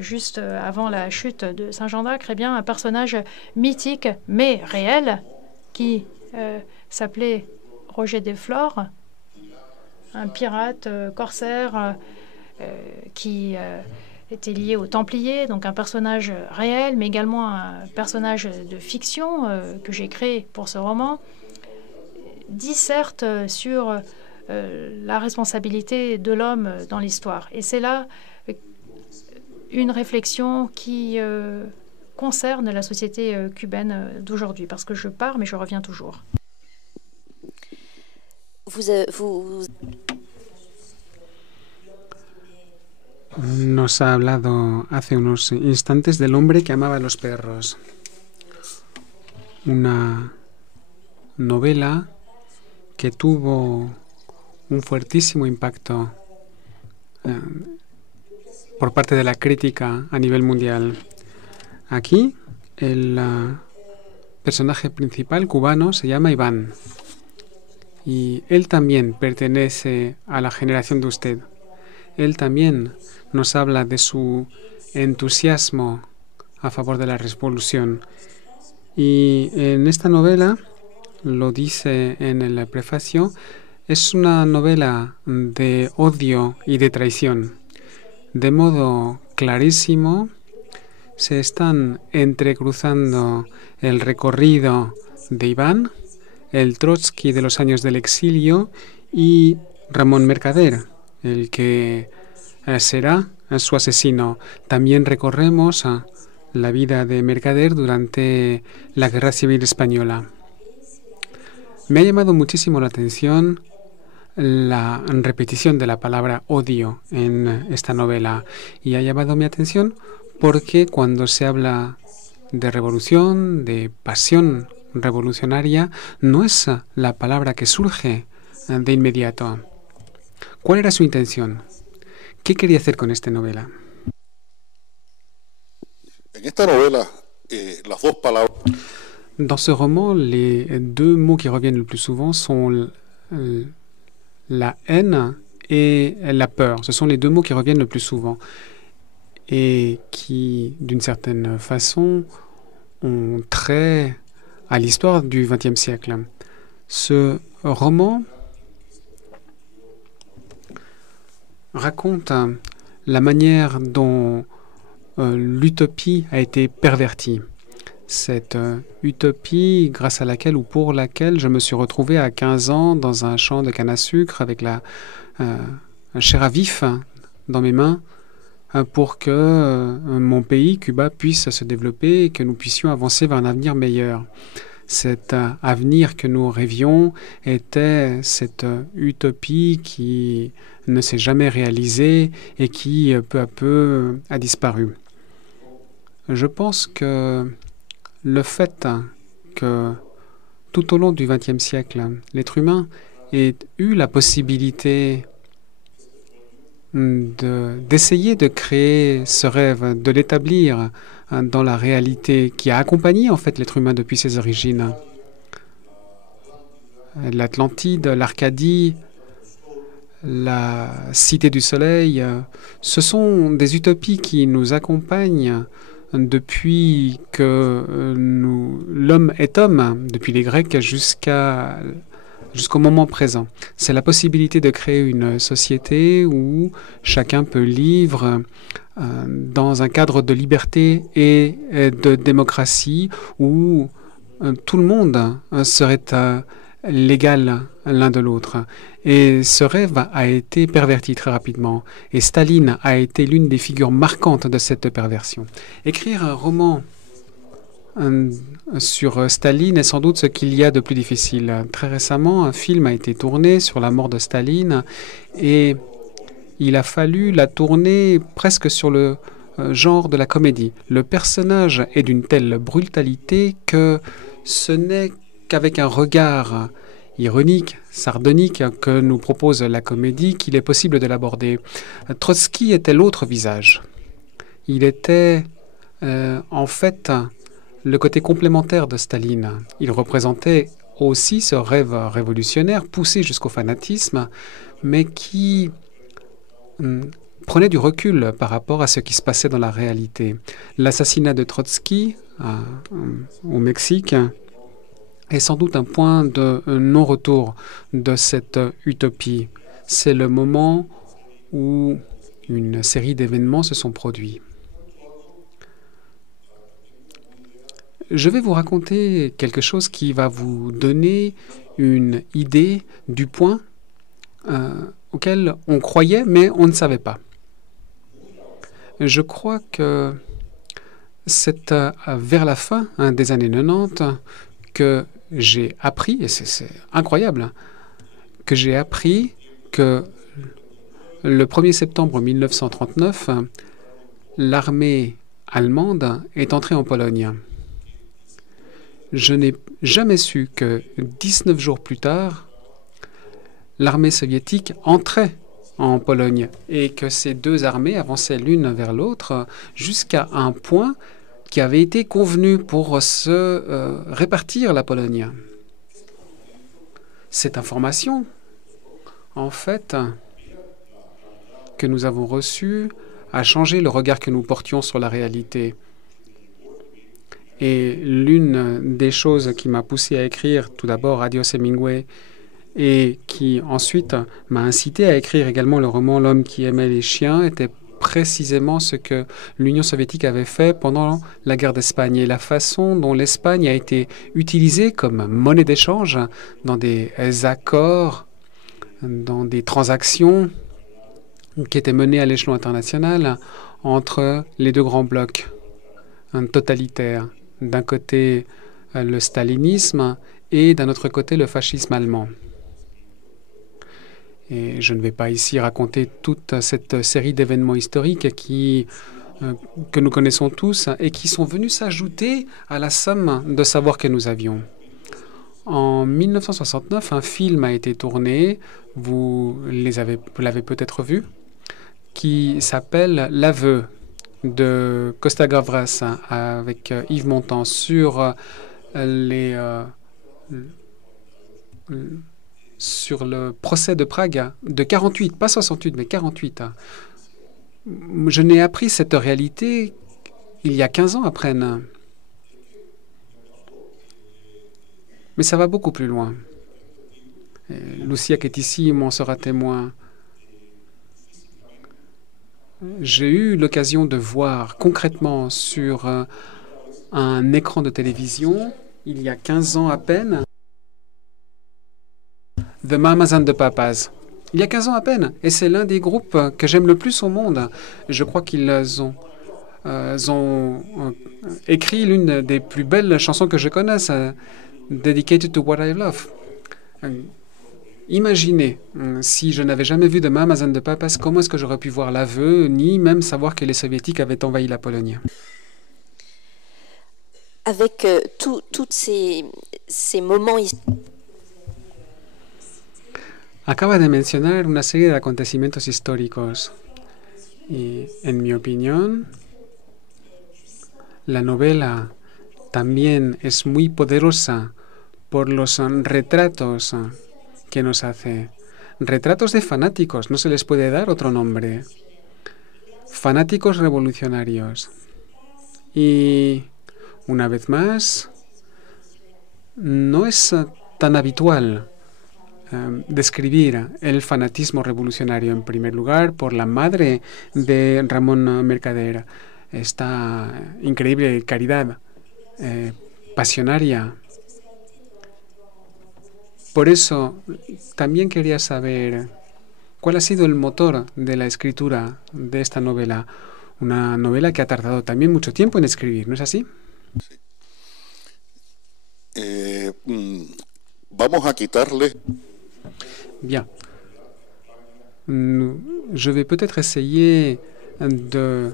juste avant la chute de Saint-Jean d'Acre, eh bien, un personnage mythique, mais réel, qui s'appelait Roger Desflores, un pirate corsaire qui était lié aux Templiers, donc un personnage réel, mais également un personnage de fiction que j'ai créé pour ce roman, disserte sur la responsabilité de l'homme dans l'histoire. Et c'est là une réflexion qui concerne la société cubaine d'aujourd'hui, parce que je pars, mais je reviens toujours. Nos ha hablado hace unos instantes del hombre que amaba a los perros. Una novela que tuvo un fuertísimo impacto por parte de la crítica a nivel mundial. Aquí el personaje principal cubano se llama Iván y él también pertenece a la generación de usted. Él también nos habla de su entusiasmo a favor de la revolución. Y en esta novela, lo dice en el prefacio, es una novela de odio y de traición. De modo clarísimo, se están entrecruzando el recorrido de Iván, el Trotsky de los años del exilio y Ramón Mercader, el que será su asesino. También recorremos la vida de Mercader durante la Guerra Civil Española. Me ha llamado muchísimo la atención la repetición de la palabra odio en esta novela, y ha llamado mi atención porque cuando se habla de revolución, de pasión revolucionaria, no es la palabra que surge de inmediato. ¿Cuál era su intención? ¿Qué quería hacer con esta novela? En esta novela, las dos palabras. Dans ce roman, les deux mots qui reviennent le plus souvent sont la haine et la peur. Ce sont les deux mots qui reviennent le plus souvent et qui, d'une certaine façon, ont trait à l'histoire du XXe siècle. Ce roman raconte la manière dont l'utopie a été pervertie. Cette utopie grâce à laquelle ou pour laquelle je me suis retrouvé à 15 ans dans un champ de canne à sucre avec un chair à vif dans mes mains pour que mon pays, Cuba, puisse se développer et que nous puissions avancer vers un avenir meilleur. Cet avenir que nous rêvions était cette utopie qui ne s'est jamais réalisée et qui, peu à peu, a disparu. Je pense que le fait que tout au long du XXe siècle, l'être humain ait eu la possibilité d'essayer de créer ce rêve, de l'établir dans la réalité qui a accompagné en fait l'être humain depuis ses origines. L'Atlantide, l'Arcadie, la Cité du Soleil, ce sont des utopies qui nous accompagnent depuis que l'homme est homme, depuis les Grecs jusqu'au moment présent. C'est la possibilité de créer une société où chacun peut vivre dans un cadre de liberté et de démocratie, où tout le monde serait l'égal l'un de l'autre. Et ce rêve a été perverti très rapidement. Et Staline a été l'une des figures marquantes de cette perversion. Écrire un roman sur Staline est sans doute ce qu'il y a de plus difficile. Très récemment, un film a été tourné sur la mort de Staline et il a fallu la tourner presque sur le genre de la comédie. Le personnage est d'une telle brutalité que ce n'est qu'avec un regard ironique, sardonique que nous propose la comédie qu'il est possible de l'aborder. Trotsky était l'autre visage. Il était en fait le côté complémentaire de Staline. Il représentait aussi ce rêve révolutionnaire poussé jusqu'au fanatisme, mais qui prenait du recul par rapport à ce qui se passait dans la réalité. L'assassinat de Trotsky au Mexique est sans doute un point de non-retour de cette utopie. C'est le moment où une série d'événements se sont produits. Je vais vous raconter quelque chose qui va vous donner une idée du point auquel on croyait, mais on ne savait pas. Je crois que c'est vers la fin des années 90 que j'ai appris, et c'est incroyable, que j'ai appris que le 1er septembre 1939, l'armée allemande est entrée en Pologne. Je n'ai jamais su que 19 jours plus tard, l'armée soviétique entrait en Pologne et que ces deux armées avançaient l'une vers l'autre jusqu'à un point qui avait été convenu pour se répartir la Pologne. Cette information, en fait, que nous avons reçue a changé le regard que nous portions sur la réalité. Et l'une des choses qui m'a poussé à écrire tout d'abord Adios Hemingway et qui ensuite m'a incité à écrire également le roman L'homme qui aimait les chiens était précisément ce que l'Union soviétique avait fait pendant la guerre d'Espagne et la façon dont l'Espagne a été utilisée comme monnaie d'échange dans des accords dans des transactions qui étaient menées à l'échelon international entre les deux grands blocs totalitaires. D'un côté, le stalinisme et d'un autre côté, le fascisme allemand. Et je ne vais pas ici raconter toute cette série d'événements historiques que nous connaissons tous et qui sont venus s'ajouter à la somme de savoir que nous avions. En 1969, un film a été tourné, vous l'avez peut-être vu, qui s'appelle L'aveu de Costa Gavras avec Yves Montand sur sur le procès de Prague de 48, pas 68, mais 48. Je n'ai appris cette réalité il y a 15 ans à peine. Mais ça va beaucoup plus loin. Et Lucia qui est ici m'en sera témoin. J'ai eu l'occasion de voir concrètement sur un écran de télévision, il y a 15 ans à peine, The Mamas and the Papas. Il y a 15 ans à peine. Et c'est l'un des groupes que j'aime le plus au monde. Je crois qu'ils ont écrit l'une des plus belles chansons que je connaisse, Dedicated to What I Love. Imaginez, si je n'avais jamais vu de Mamas and the Papas, comment est-ce que j'aurais pu voir l'aveu, ni même savoir que les Soviétiques avaient envahi la Pologne. Avec tous ces moments Acaba de mencionar una serie de acontecimientos históricos y, en mi opinión, la novela también es muy poderosa por los retratos que nos hace. Retratos de fanáticos, no se les puede dar otro nombre. Fanáticos revolucionarios. Y, una vez más, no es tan habitual describir el fanatismo revolucionario, en primer lugar, por la madre de Ramón Mercader. Esta increíble caridad pasionaria. Por eso, también quería saber cuál ha sido el motor de la escritura de esta novela. Una novela que ha tardado también mucho tiempo en escribir, ¿no es así? Sí. Vamos a quitarle... Bien. Je vais peut-être essayer de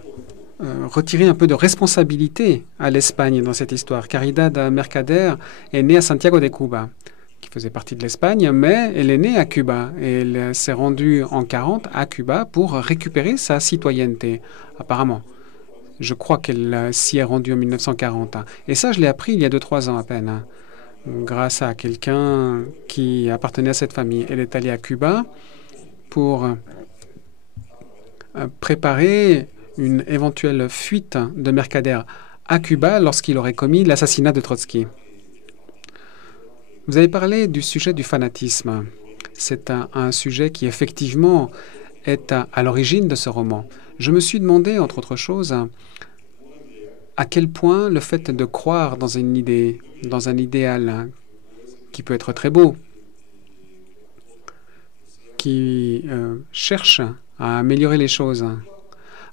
retirer un peu de responsabilité à l'Espagne dans cette histoire. Caridad Mercader est née à Santiago de Cuba, qui faisait partie de l'Espagne, mais elle est née à Cuba et elle s'est rendue en 40 à Cuba pour récupérer sa citoyenneté, apparemment. Je crois qu'elle s'y est rendue en 1940. Et ça, je l'ai appris il y a 2-3 ans à peine, grâce à quelqu'un qui appartenait à cette famille. Elle est allée à Cuba pour préparer une éventuelle fuite de Mercader à Cuba lorsqu'il aurait commis l'assassinat de Trotsky. Vous avez parlé du sujet du fanatisme. C'est un sujet qui, effectivement, est à l'origine de ce roman. Je me suis demandé, entre autres choses, à quel point le fait de croire dans une idée, dans un idéal qui peut être très beau, qui cherche à améliorer les choses,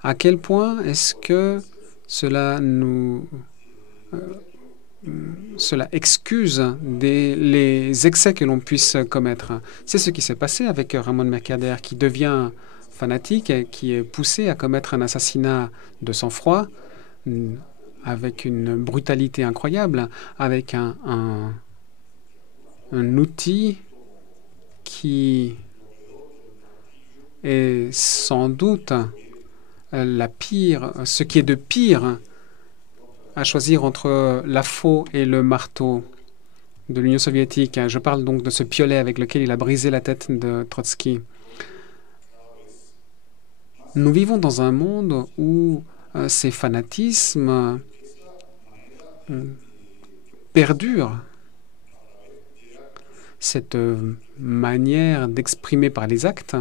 à quel point est-ce que cela excuse les excès que l'on puisse commettre. C'est ce qui s'est passé avec Ramón Mercader, qui devient fanatique et qui est poussé à commettre un assassinat de sang-froid, avec une brutalité incroyable, avec un outil qui est sans doute ce qui est de pire à choisir entre la faux et le marteau de l'Union soviétique. Je parle donc de ce piolet avec lequel il a brisé la tête de Trotsky. Nous vivons dans un monde où ces fanatismes perdurent. Cette manière d'exprimer par les actes,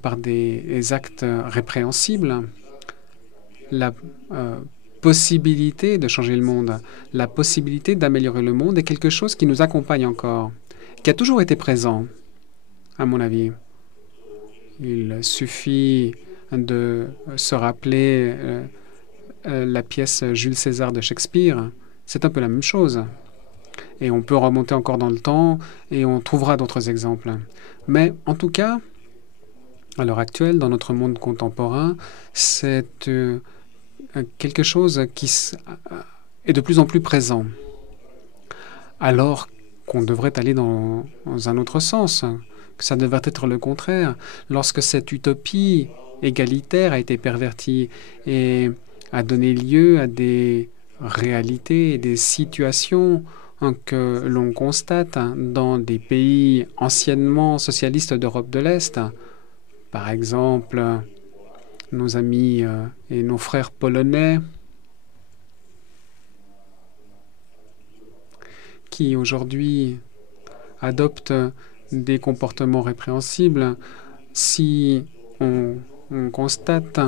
par des actes répréhensibles, la possibilité de changer le monde, la possibilité d'améliorer le monde est quelque chose qui nous accompagne encore, qui a toujours été présent. à mon avis. Il suffit de se rappeler la pièce Jules César de Shakespeare. C'est un peu la même chose. Et on peut remonter encore dans le temps et on trouvera d'autres exemples. Mais en tout cas, à l'heure actuelle, dans notre monde contemporain, c'est quelque chose qui est de plus en plus présent. Alors qu'on devrait aller dans un autre sens, que ça devrait être le contraire. Lorsque cette utopie égalitaire a été pervertie et a donné lieu à des réalités et des situations que l'on constate dans des pays anciennement socialistes d'Europe de l'Est, par exemple nos amis et nos frères polonais, qui aujourd'hui adoptent des comportements répréhensibles. Si on constate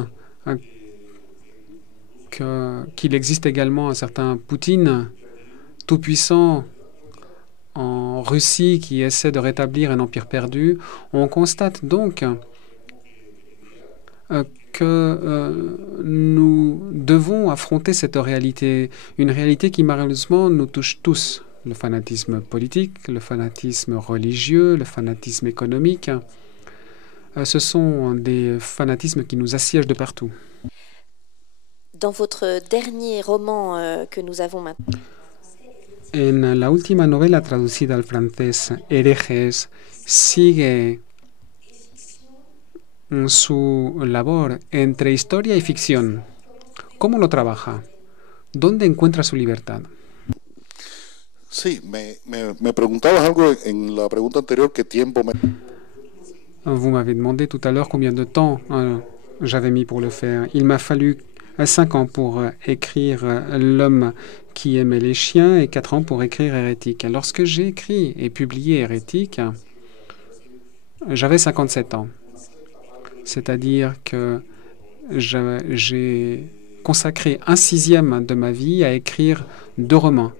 qu'il existe également un certain Poutine tout-puissant en Russie qui essaie de rétablir un empire perdu, on constate donc que nous devons affronter cette réalité, une réalité qui malheureusement nous touche tous. Le fanatisme politique, le fanatisme religieux, le fanatisme économique, ce sont des fanatismes qui nous assiègent de partout. Dans votre dernier roman que nous avons maintenant, En la última novela traducida al francés, Herejes, sigue su labor entre historia y ficción. ¿Cómo lo trabaja? ¿Dónde encuentra su libertad? Sí, me preguntabas algo en la pregunta anterior, ¿qué tiempo me... Vous m'avez demandé tout à l'heure combien de temps j'avais mis pour le faire. Il m'a fallu 5 ans pour écrire L'homme qui aimait les chiens et 4 ans pour écrire Hérétique. Lorsque j'ai écrit et publié Hérétique, j'avais 57 ans. C'est-à-dire que j'ai consacré 1/6 de ma vie à écrire 2 romans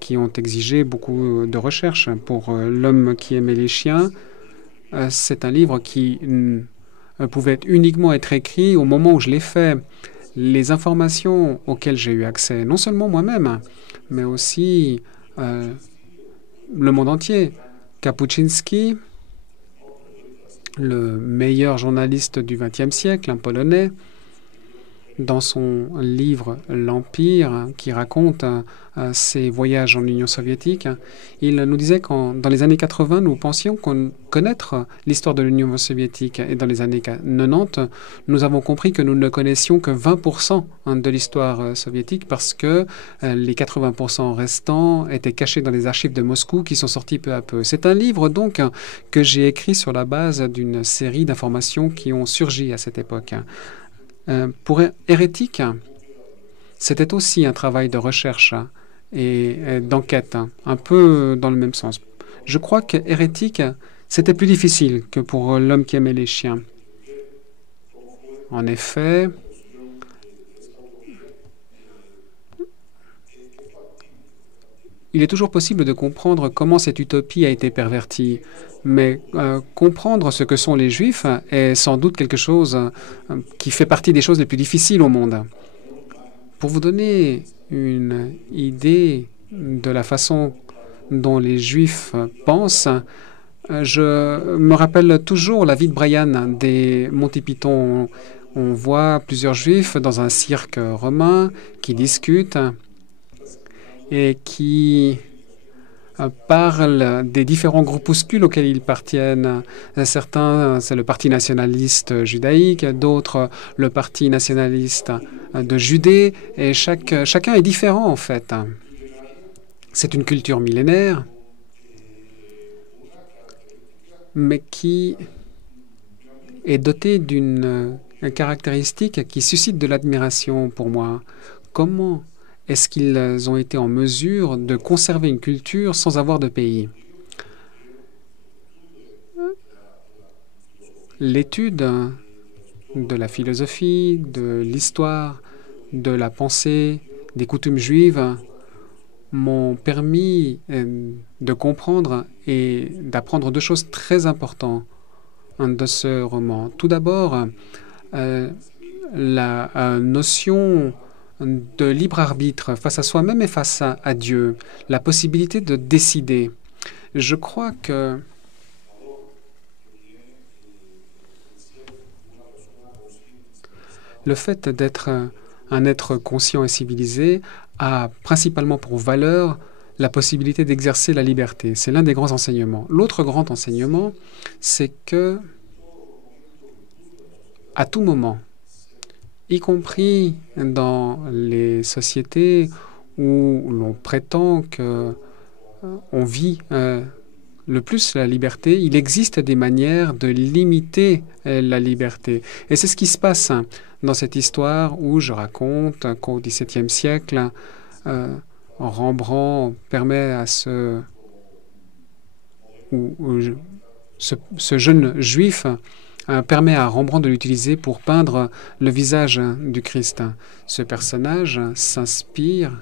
qui ont exigé beaucoup de recherche. Pour L'homme qui aimait les chiens, c'est un livre qui pouvait uniquement être écrit au moment où je l'ai fait. Les informations auxquelles j'ai eu accès, non seulement moi-même, mais aussi le monde entier. Kapuczynski, le meilleur journaliste du XXe siècle, un Polonais, dans son livre L'Empire, qui raconte ses voyages en Union soviétique, il nous disait que dans les années 80, nous pensions connaître l'histoire de l'Union soviétique. Et dans les années 90, nous avons compris que nous ne connaissions que 20% de l'histoire soviétique parce que les 80% restants étaient cachés dans les archives de Moscou qui sont sortis peu à peu. C'est un livre donc que j'ai écrit sur la base d'une série d'informations qui ont surgi à cette époque. Pour Hérétique, c'était aussi un travail de recherche et d'enquête, un peu dans le même sens. Je crois que Hérétique, c'était plus difficile que pour L'homme qui aimait les chiens. En effet, il est toujours possible de comprendre comment cette utopie a été pervertie, mais comprendre ce que sont les Juifs est sans doute quelque chose qui fait partie des choses les plus difficiles au monde. Pour vous donner une idée de la façon dont les Juifs pensent, je me rappelle toujours la vie de Brian des Monty Python. On voit plusieurs Juifs dans un cirque romain qui discutent et qui parlent des différents groupuscules auxquels ils appartiennent. Certains, c'est le Parti nationaliste judaïque, d'autres, le Parti nationaliste de Judée, et chacun est différent en fait. C'est une culture millénaire, mais qui est dotée d'une caractéristique qui suscite de l'admiration pour moi. Comment est-ce qu'ils ont été en mesure de conserver une culture sans avoir de pays? L'étude de la philosophie, de l'histoire, de la pensée, des coutumes juives m'ont permis de comprendre et d'apprendre 2 choses très importantes de ce roman. Tout d'abord, la notion de libre arbitre face à soi-même et face à Dieu, la possibilité de décider. Je crois que le fait d'être un être conscient et civilisé a principalement pour valeur la possibilité d'exercer la liberté. C'est l'un des grands enseignements. L'autre grand enseignement, c'est que à tout moment, y compris dans les sociétés où l'on prétend que on vit le plus la liberté, il existe des manières de limiter la liberté. Et c'est ce qui se passe dans cette histoire où je raconte qu'au XVIIe siècle, Rembrandt permet à ce jeune juif permet à Rembrandt de l'utiliser pour peindre le visage du Christ. Ce personnage s'inspire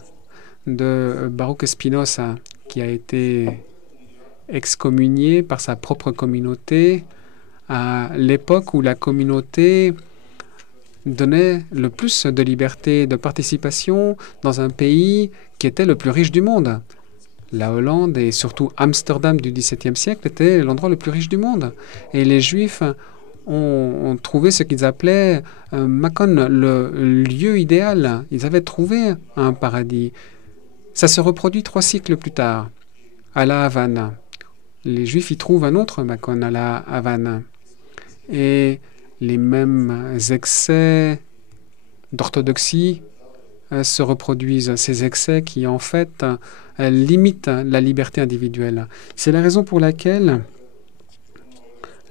de Baruch Spinoza, qui a été excommunié par sa propre communauté à l'époque où la communauté donnait le plus de liberté de participation dans un pays qui était le plus riche du monde. La Hollande et surtout Amsterdam du XVIIe siècle était l'endroit le plus riche du monde. Et les Juifs ont trouvé ce qu'ils appelaient Makon, le lieu idéal. Ils avaient trouvé un paradis. Ça se reproduit 3 siècles plus tard, à la Havane. Les Juifs y trouvent un autre Makon à la Havane. Et les mêmes excès d'orthodoxie se reproduisent, ces excès qui en fait limitent la liberté individuelle. C'est la raison pour laquelle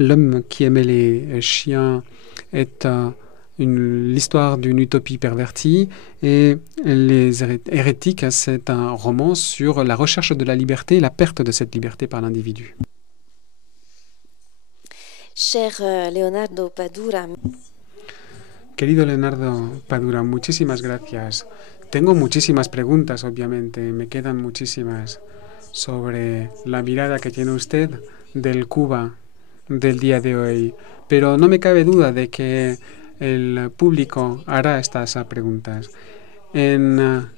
L'homme qui aimait les chiens est l'histoire d'une utopie pervertie, et Les hérétiques, c'est un roman sur la recherche de la liberté et la perte de cette liberté par l'individu. Cher Leonardo Padura. Querido Leonardo Padura, muchísimas gracias. Tengo muchísimas preguntas, obviamente, me quedan muchísimas sobre la mirada que tiene usted del Cuba del día de hoy, pero no me cabe duda de que el público hará estas preguntas. En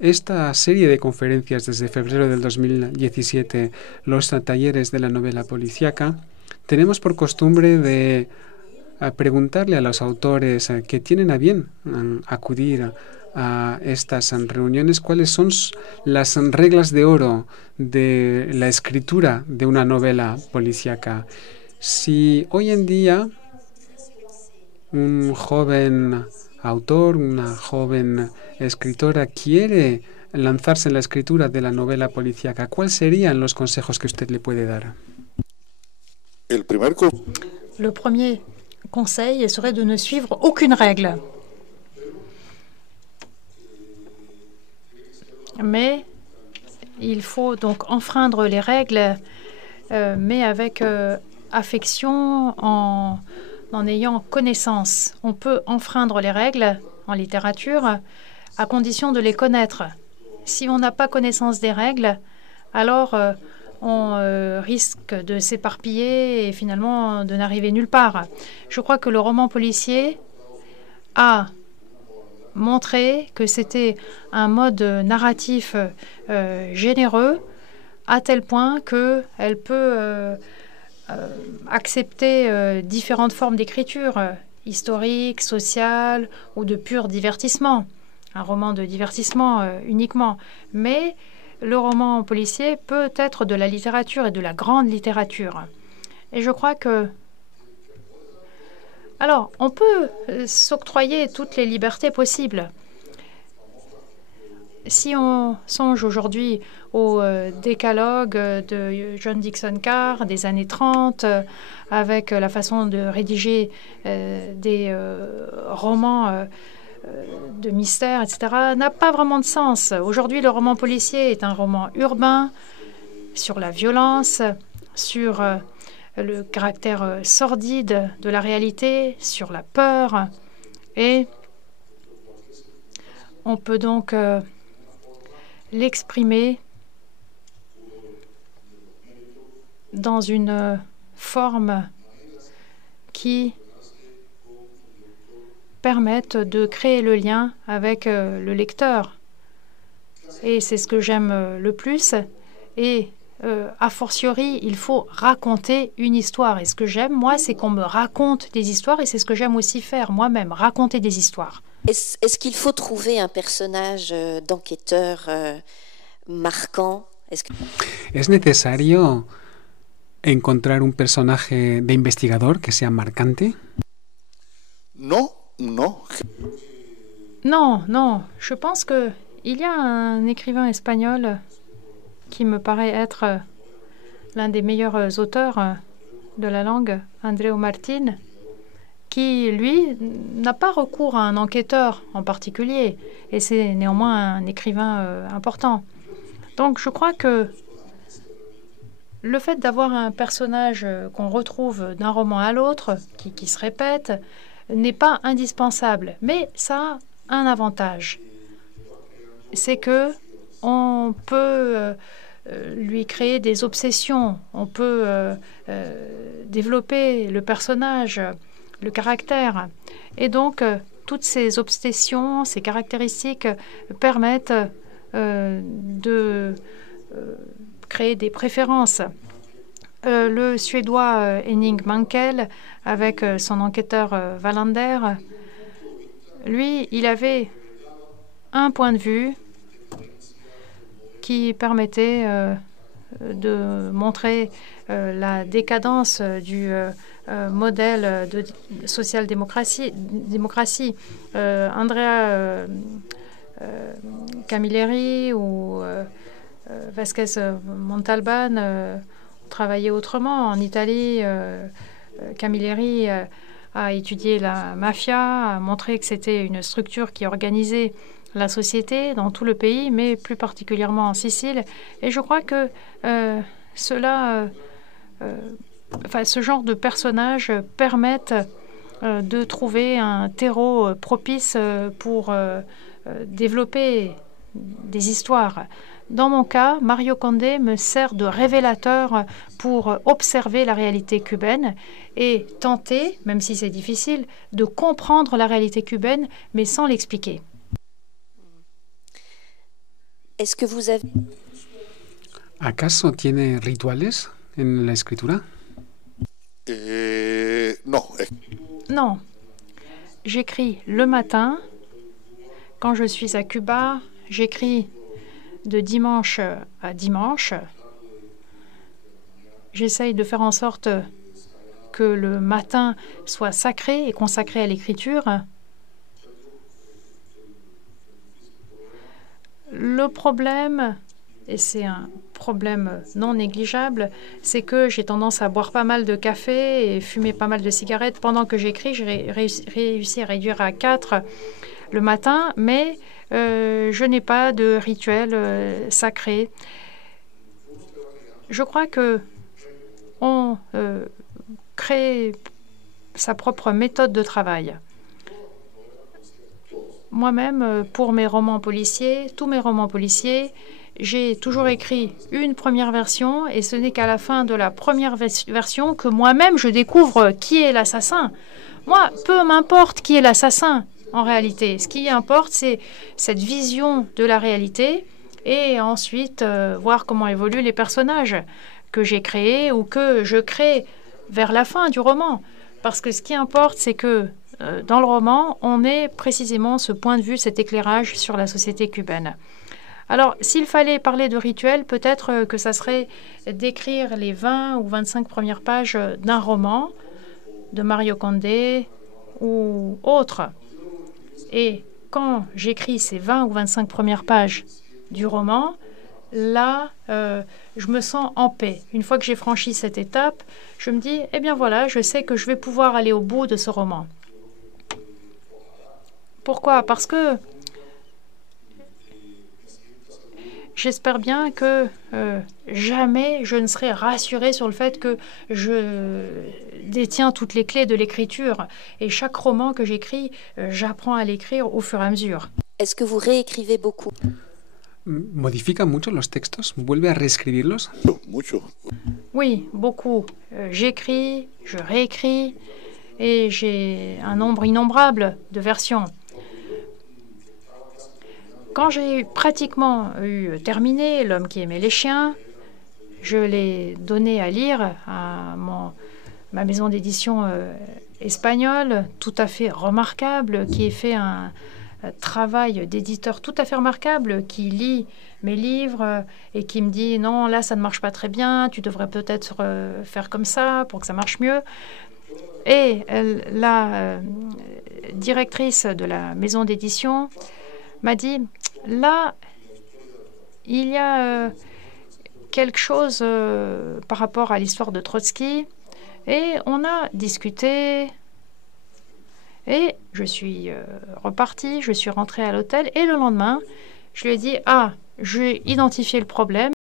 esta serie de conferencias desde febrero del 2017, los talleres de la novela policíaca, tenemos por costumbre de preguntarle a los autores que tienen a bien acudir a estas reuniones cuáles son las reglas de oro de la escritura de una novela policíaca. Si hoy en día un joven autor, una joven escritora quiere lanzarse en la escritura de la novela policíaca, ¿cuáles serían los consejos que usted le puede dar? Le premier conseil serait de ne suivre aucune règle. Mais il faut donc enfreindre les règles, mais avec affection, en ayant connaissance. On peut enfreindre les règles en littérature à condition de les connaître. Si on n'a pas connaissance des règles, alors on risque de s'éparpiller et finalement de n'arriver nulle part. Je crois que le roman policier a montré que c'était un mode narratif généreux à tel point qu'elle peut accepter différentes formes d'écriture, historique, sociale ou de pur divertissement. Un roman de divertissement uniquement. Mais le roman policier peut être de la littérature et de la grande littérature. Et je crois que... Alors, on peut s'octroyer toutes les libertés possibles. Si on songe aujourd'hui au décalogue de John Dickson Carr des années 30, avec la façon de rédiger des romans de mystère, etc., n'a pas vraiment de sens. Aujourd'hui, le roman policier est un roman urbain sur la violence, sur le caractère sordide de la réalité, sur la peur. Et on peut donc l'exprimer dans une forme qui permettent de créer le lien avec le lecteur. Et c'est ce que j'aime le plus. Et a fortiori, il faut raconter une histoire. Et ce que j'aime, moi, c'est qu'on me raconte des histoires. Et c'est ce que j'aime aussi faire moi-même, raconter des histoires. Est-ce qu'il faut trouver un personnage d'enquêteur marquant? ¿Es necesario encontrar un personaje de investigador que sea marcante? No. Non. Je pense qu'il y a un écrivain espagnol qui me paraît être l'un des meilleurs auteurs de la langue, Andreu Martín, qui, lui, n'a pas recours à un enquêteur en particulier, et c'est néanmoins un écrivain important. Donc je crois que le fait d'avoir un personnage qu'on retrouve d'un roman à l'autre, qui se répète, n'est pas indispensable, mais ça a un avantage. C'est que on peut lui créer des obsessions, on peut développer le personnage, le caractère. Et donc, toutes ces obsessions, ces caractéristiques permettent de créer des préférences. Le Suédois Henning Mankell, avec son enquêteur Wallander, lui, il avait un point de vue qui permettait de montrer la décadence du modèle de social-démocratie. Andrea Camilleri ou Vasquez Montalban travaillaient autrement. En Italie, Camilleri a étudié la mafia, a montré que c'était une structure qui organisait la société dans tout le pays, mais plus particulièrement en Sicile. Et je crois que ce genre de personnages permettent de trouver un terreau propice pour développer des histoires. Dans mon cas, Mario Condé me sert de révélateur pour observer la réalité cubaine et tenter, même si c'est difficile, de comprendre la réalité cubaine, mais sans l'expliquer. Est-ce que vous avez... ¿Acaso tiene rituales en la escritura? No. Non. J'écris le matin. Quand je suis à Cuba, j'écris de dimanche à dimanche. J'essaye de faire en sorte que le matin soit sacré et consacré à l'écriture. Le problème, et c'est un problème non négligeable, c'est que j'ai tendance à boire pas mal de café et fumer pas mal de cigarettes. Pendant que j'écris, j'ai réussi à réduire à 4 le matin, mais je n'ai pas de rituel sacré. Je crois que on crée sa propre méthode de travail. Moi-même, pour mes romans policiers, tous mes romans policiers, j'ai toujours écrit une première version et ce n'est qu'à la fin de la première version que moi-même je découvre qui est l'assassin. Moi, peu m'importe qui est l'assassin en réalité. Ce qui importe, c'est cette vision de la réalité et ensuite voir comment évoluent les personnages que j'ai créés ou que je crée vers la fin du roman. Parce que ce qui importe, c'est que dans le roman, on ait précisément ce point de vue, cet éclairage sur la société cubaine. Alors, s'il fallait parler de rituel, peut-être que ça serait d'écrire les 20 ou 25 premières pages d'un roman de Mario Condé ou autre. Et quand j'écris ces 20 ou 25 premières pages du roman, là, je me sens en paix. Une fois que j'ai franchi cette étape, je me dis, eh bien voilà, je sais que je vais pouvoir aller au bout de ce roman. Pourquoi? Parce que j'espère bien que jamais je ne serai rassurée sur le fait que je détiens toutes les clés de l'écriture. Et chaque roman que j'écris, j'apprends à l'écrire au fur et à mesure. Est-ce que vous réécrivez beaucoup? ¿Modifica mucho los textos? ¿Vuelve a reescribirlos? Mucho. Oui, beaucoup. J'écris, je réécris et j'ai un nombre innombrable de versions. Quand j'ai pratiquement terminé L'homme qui aimait les chiens, je l'ai donné à lire à ma maison d'édition espagnole, tout à fait remarquable, qui fait un travail d'éditeur tout à fait remarquable, qui lit mes livres et qui me dit « Non, là, ça ne marche pas très bien, tu devrais peut-être faire comme ça pour que ça marche mieux ». Et la directrice de la maison d'édition m'a dit « Là, il y a quelque chose par rapport à l'histoire de Trotsky. » Et on a discuté et je suis repartie, je suis rentrée à l'hôtel et le lendemain, je lui ai dit « Ah, j'ai identifié le problème.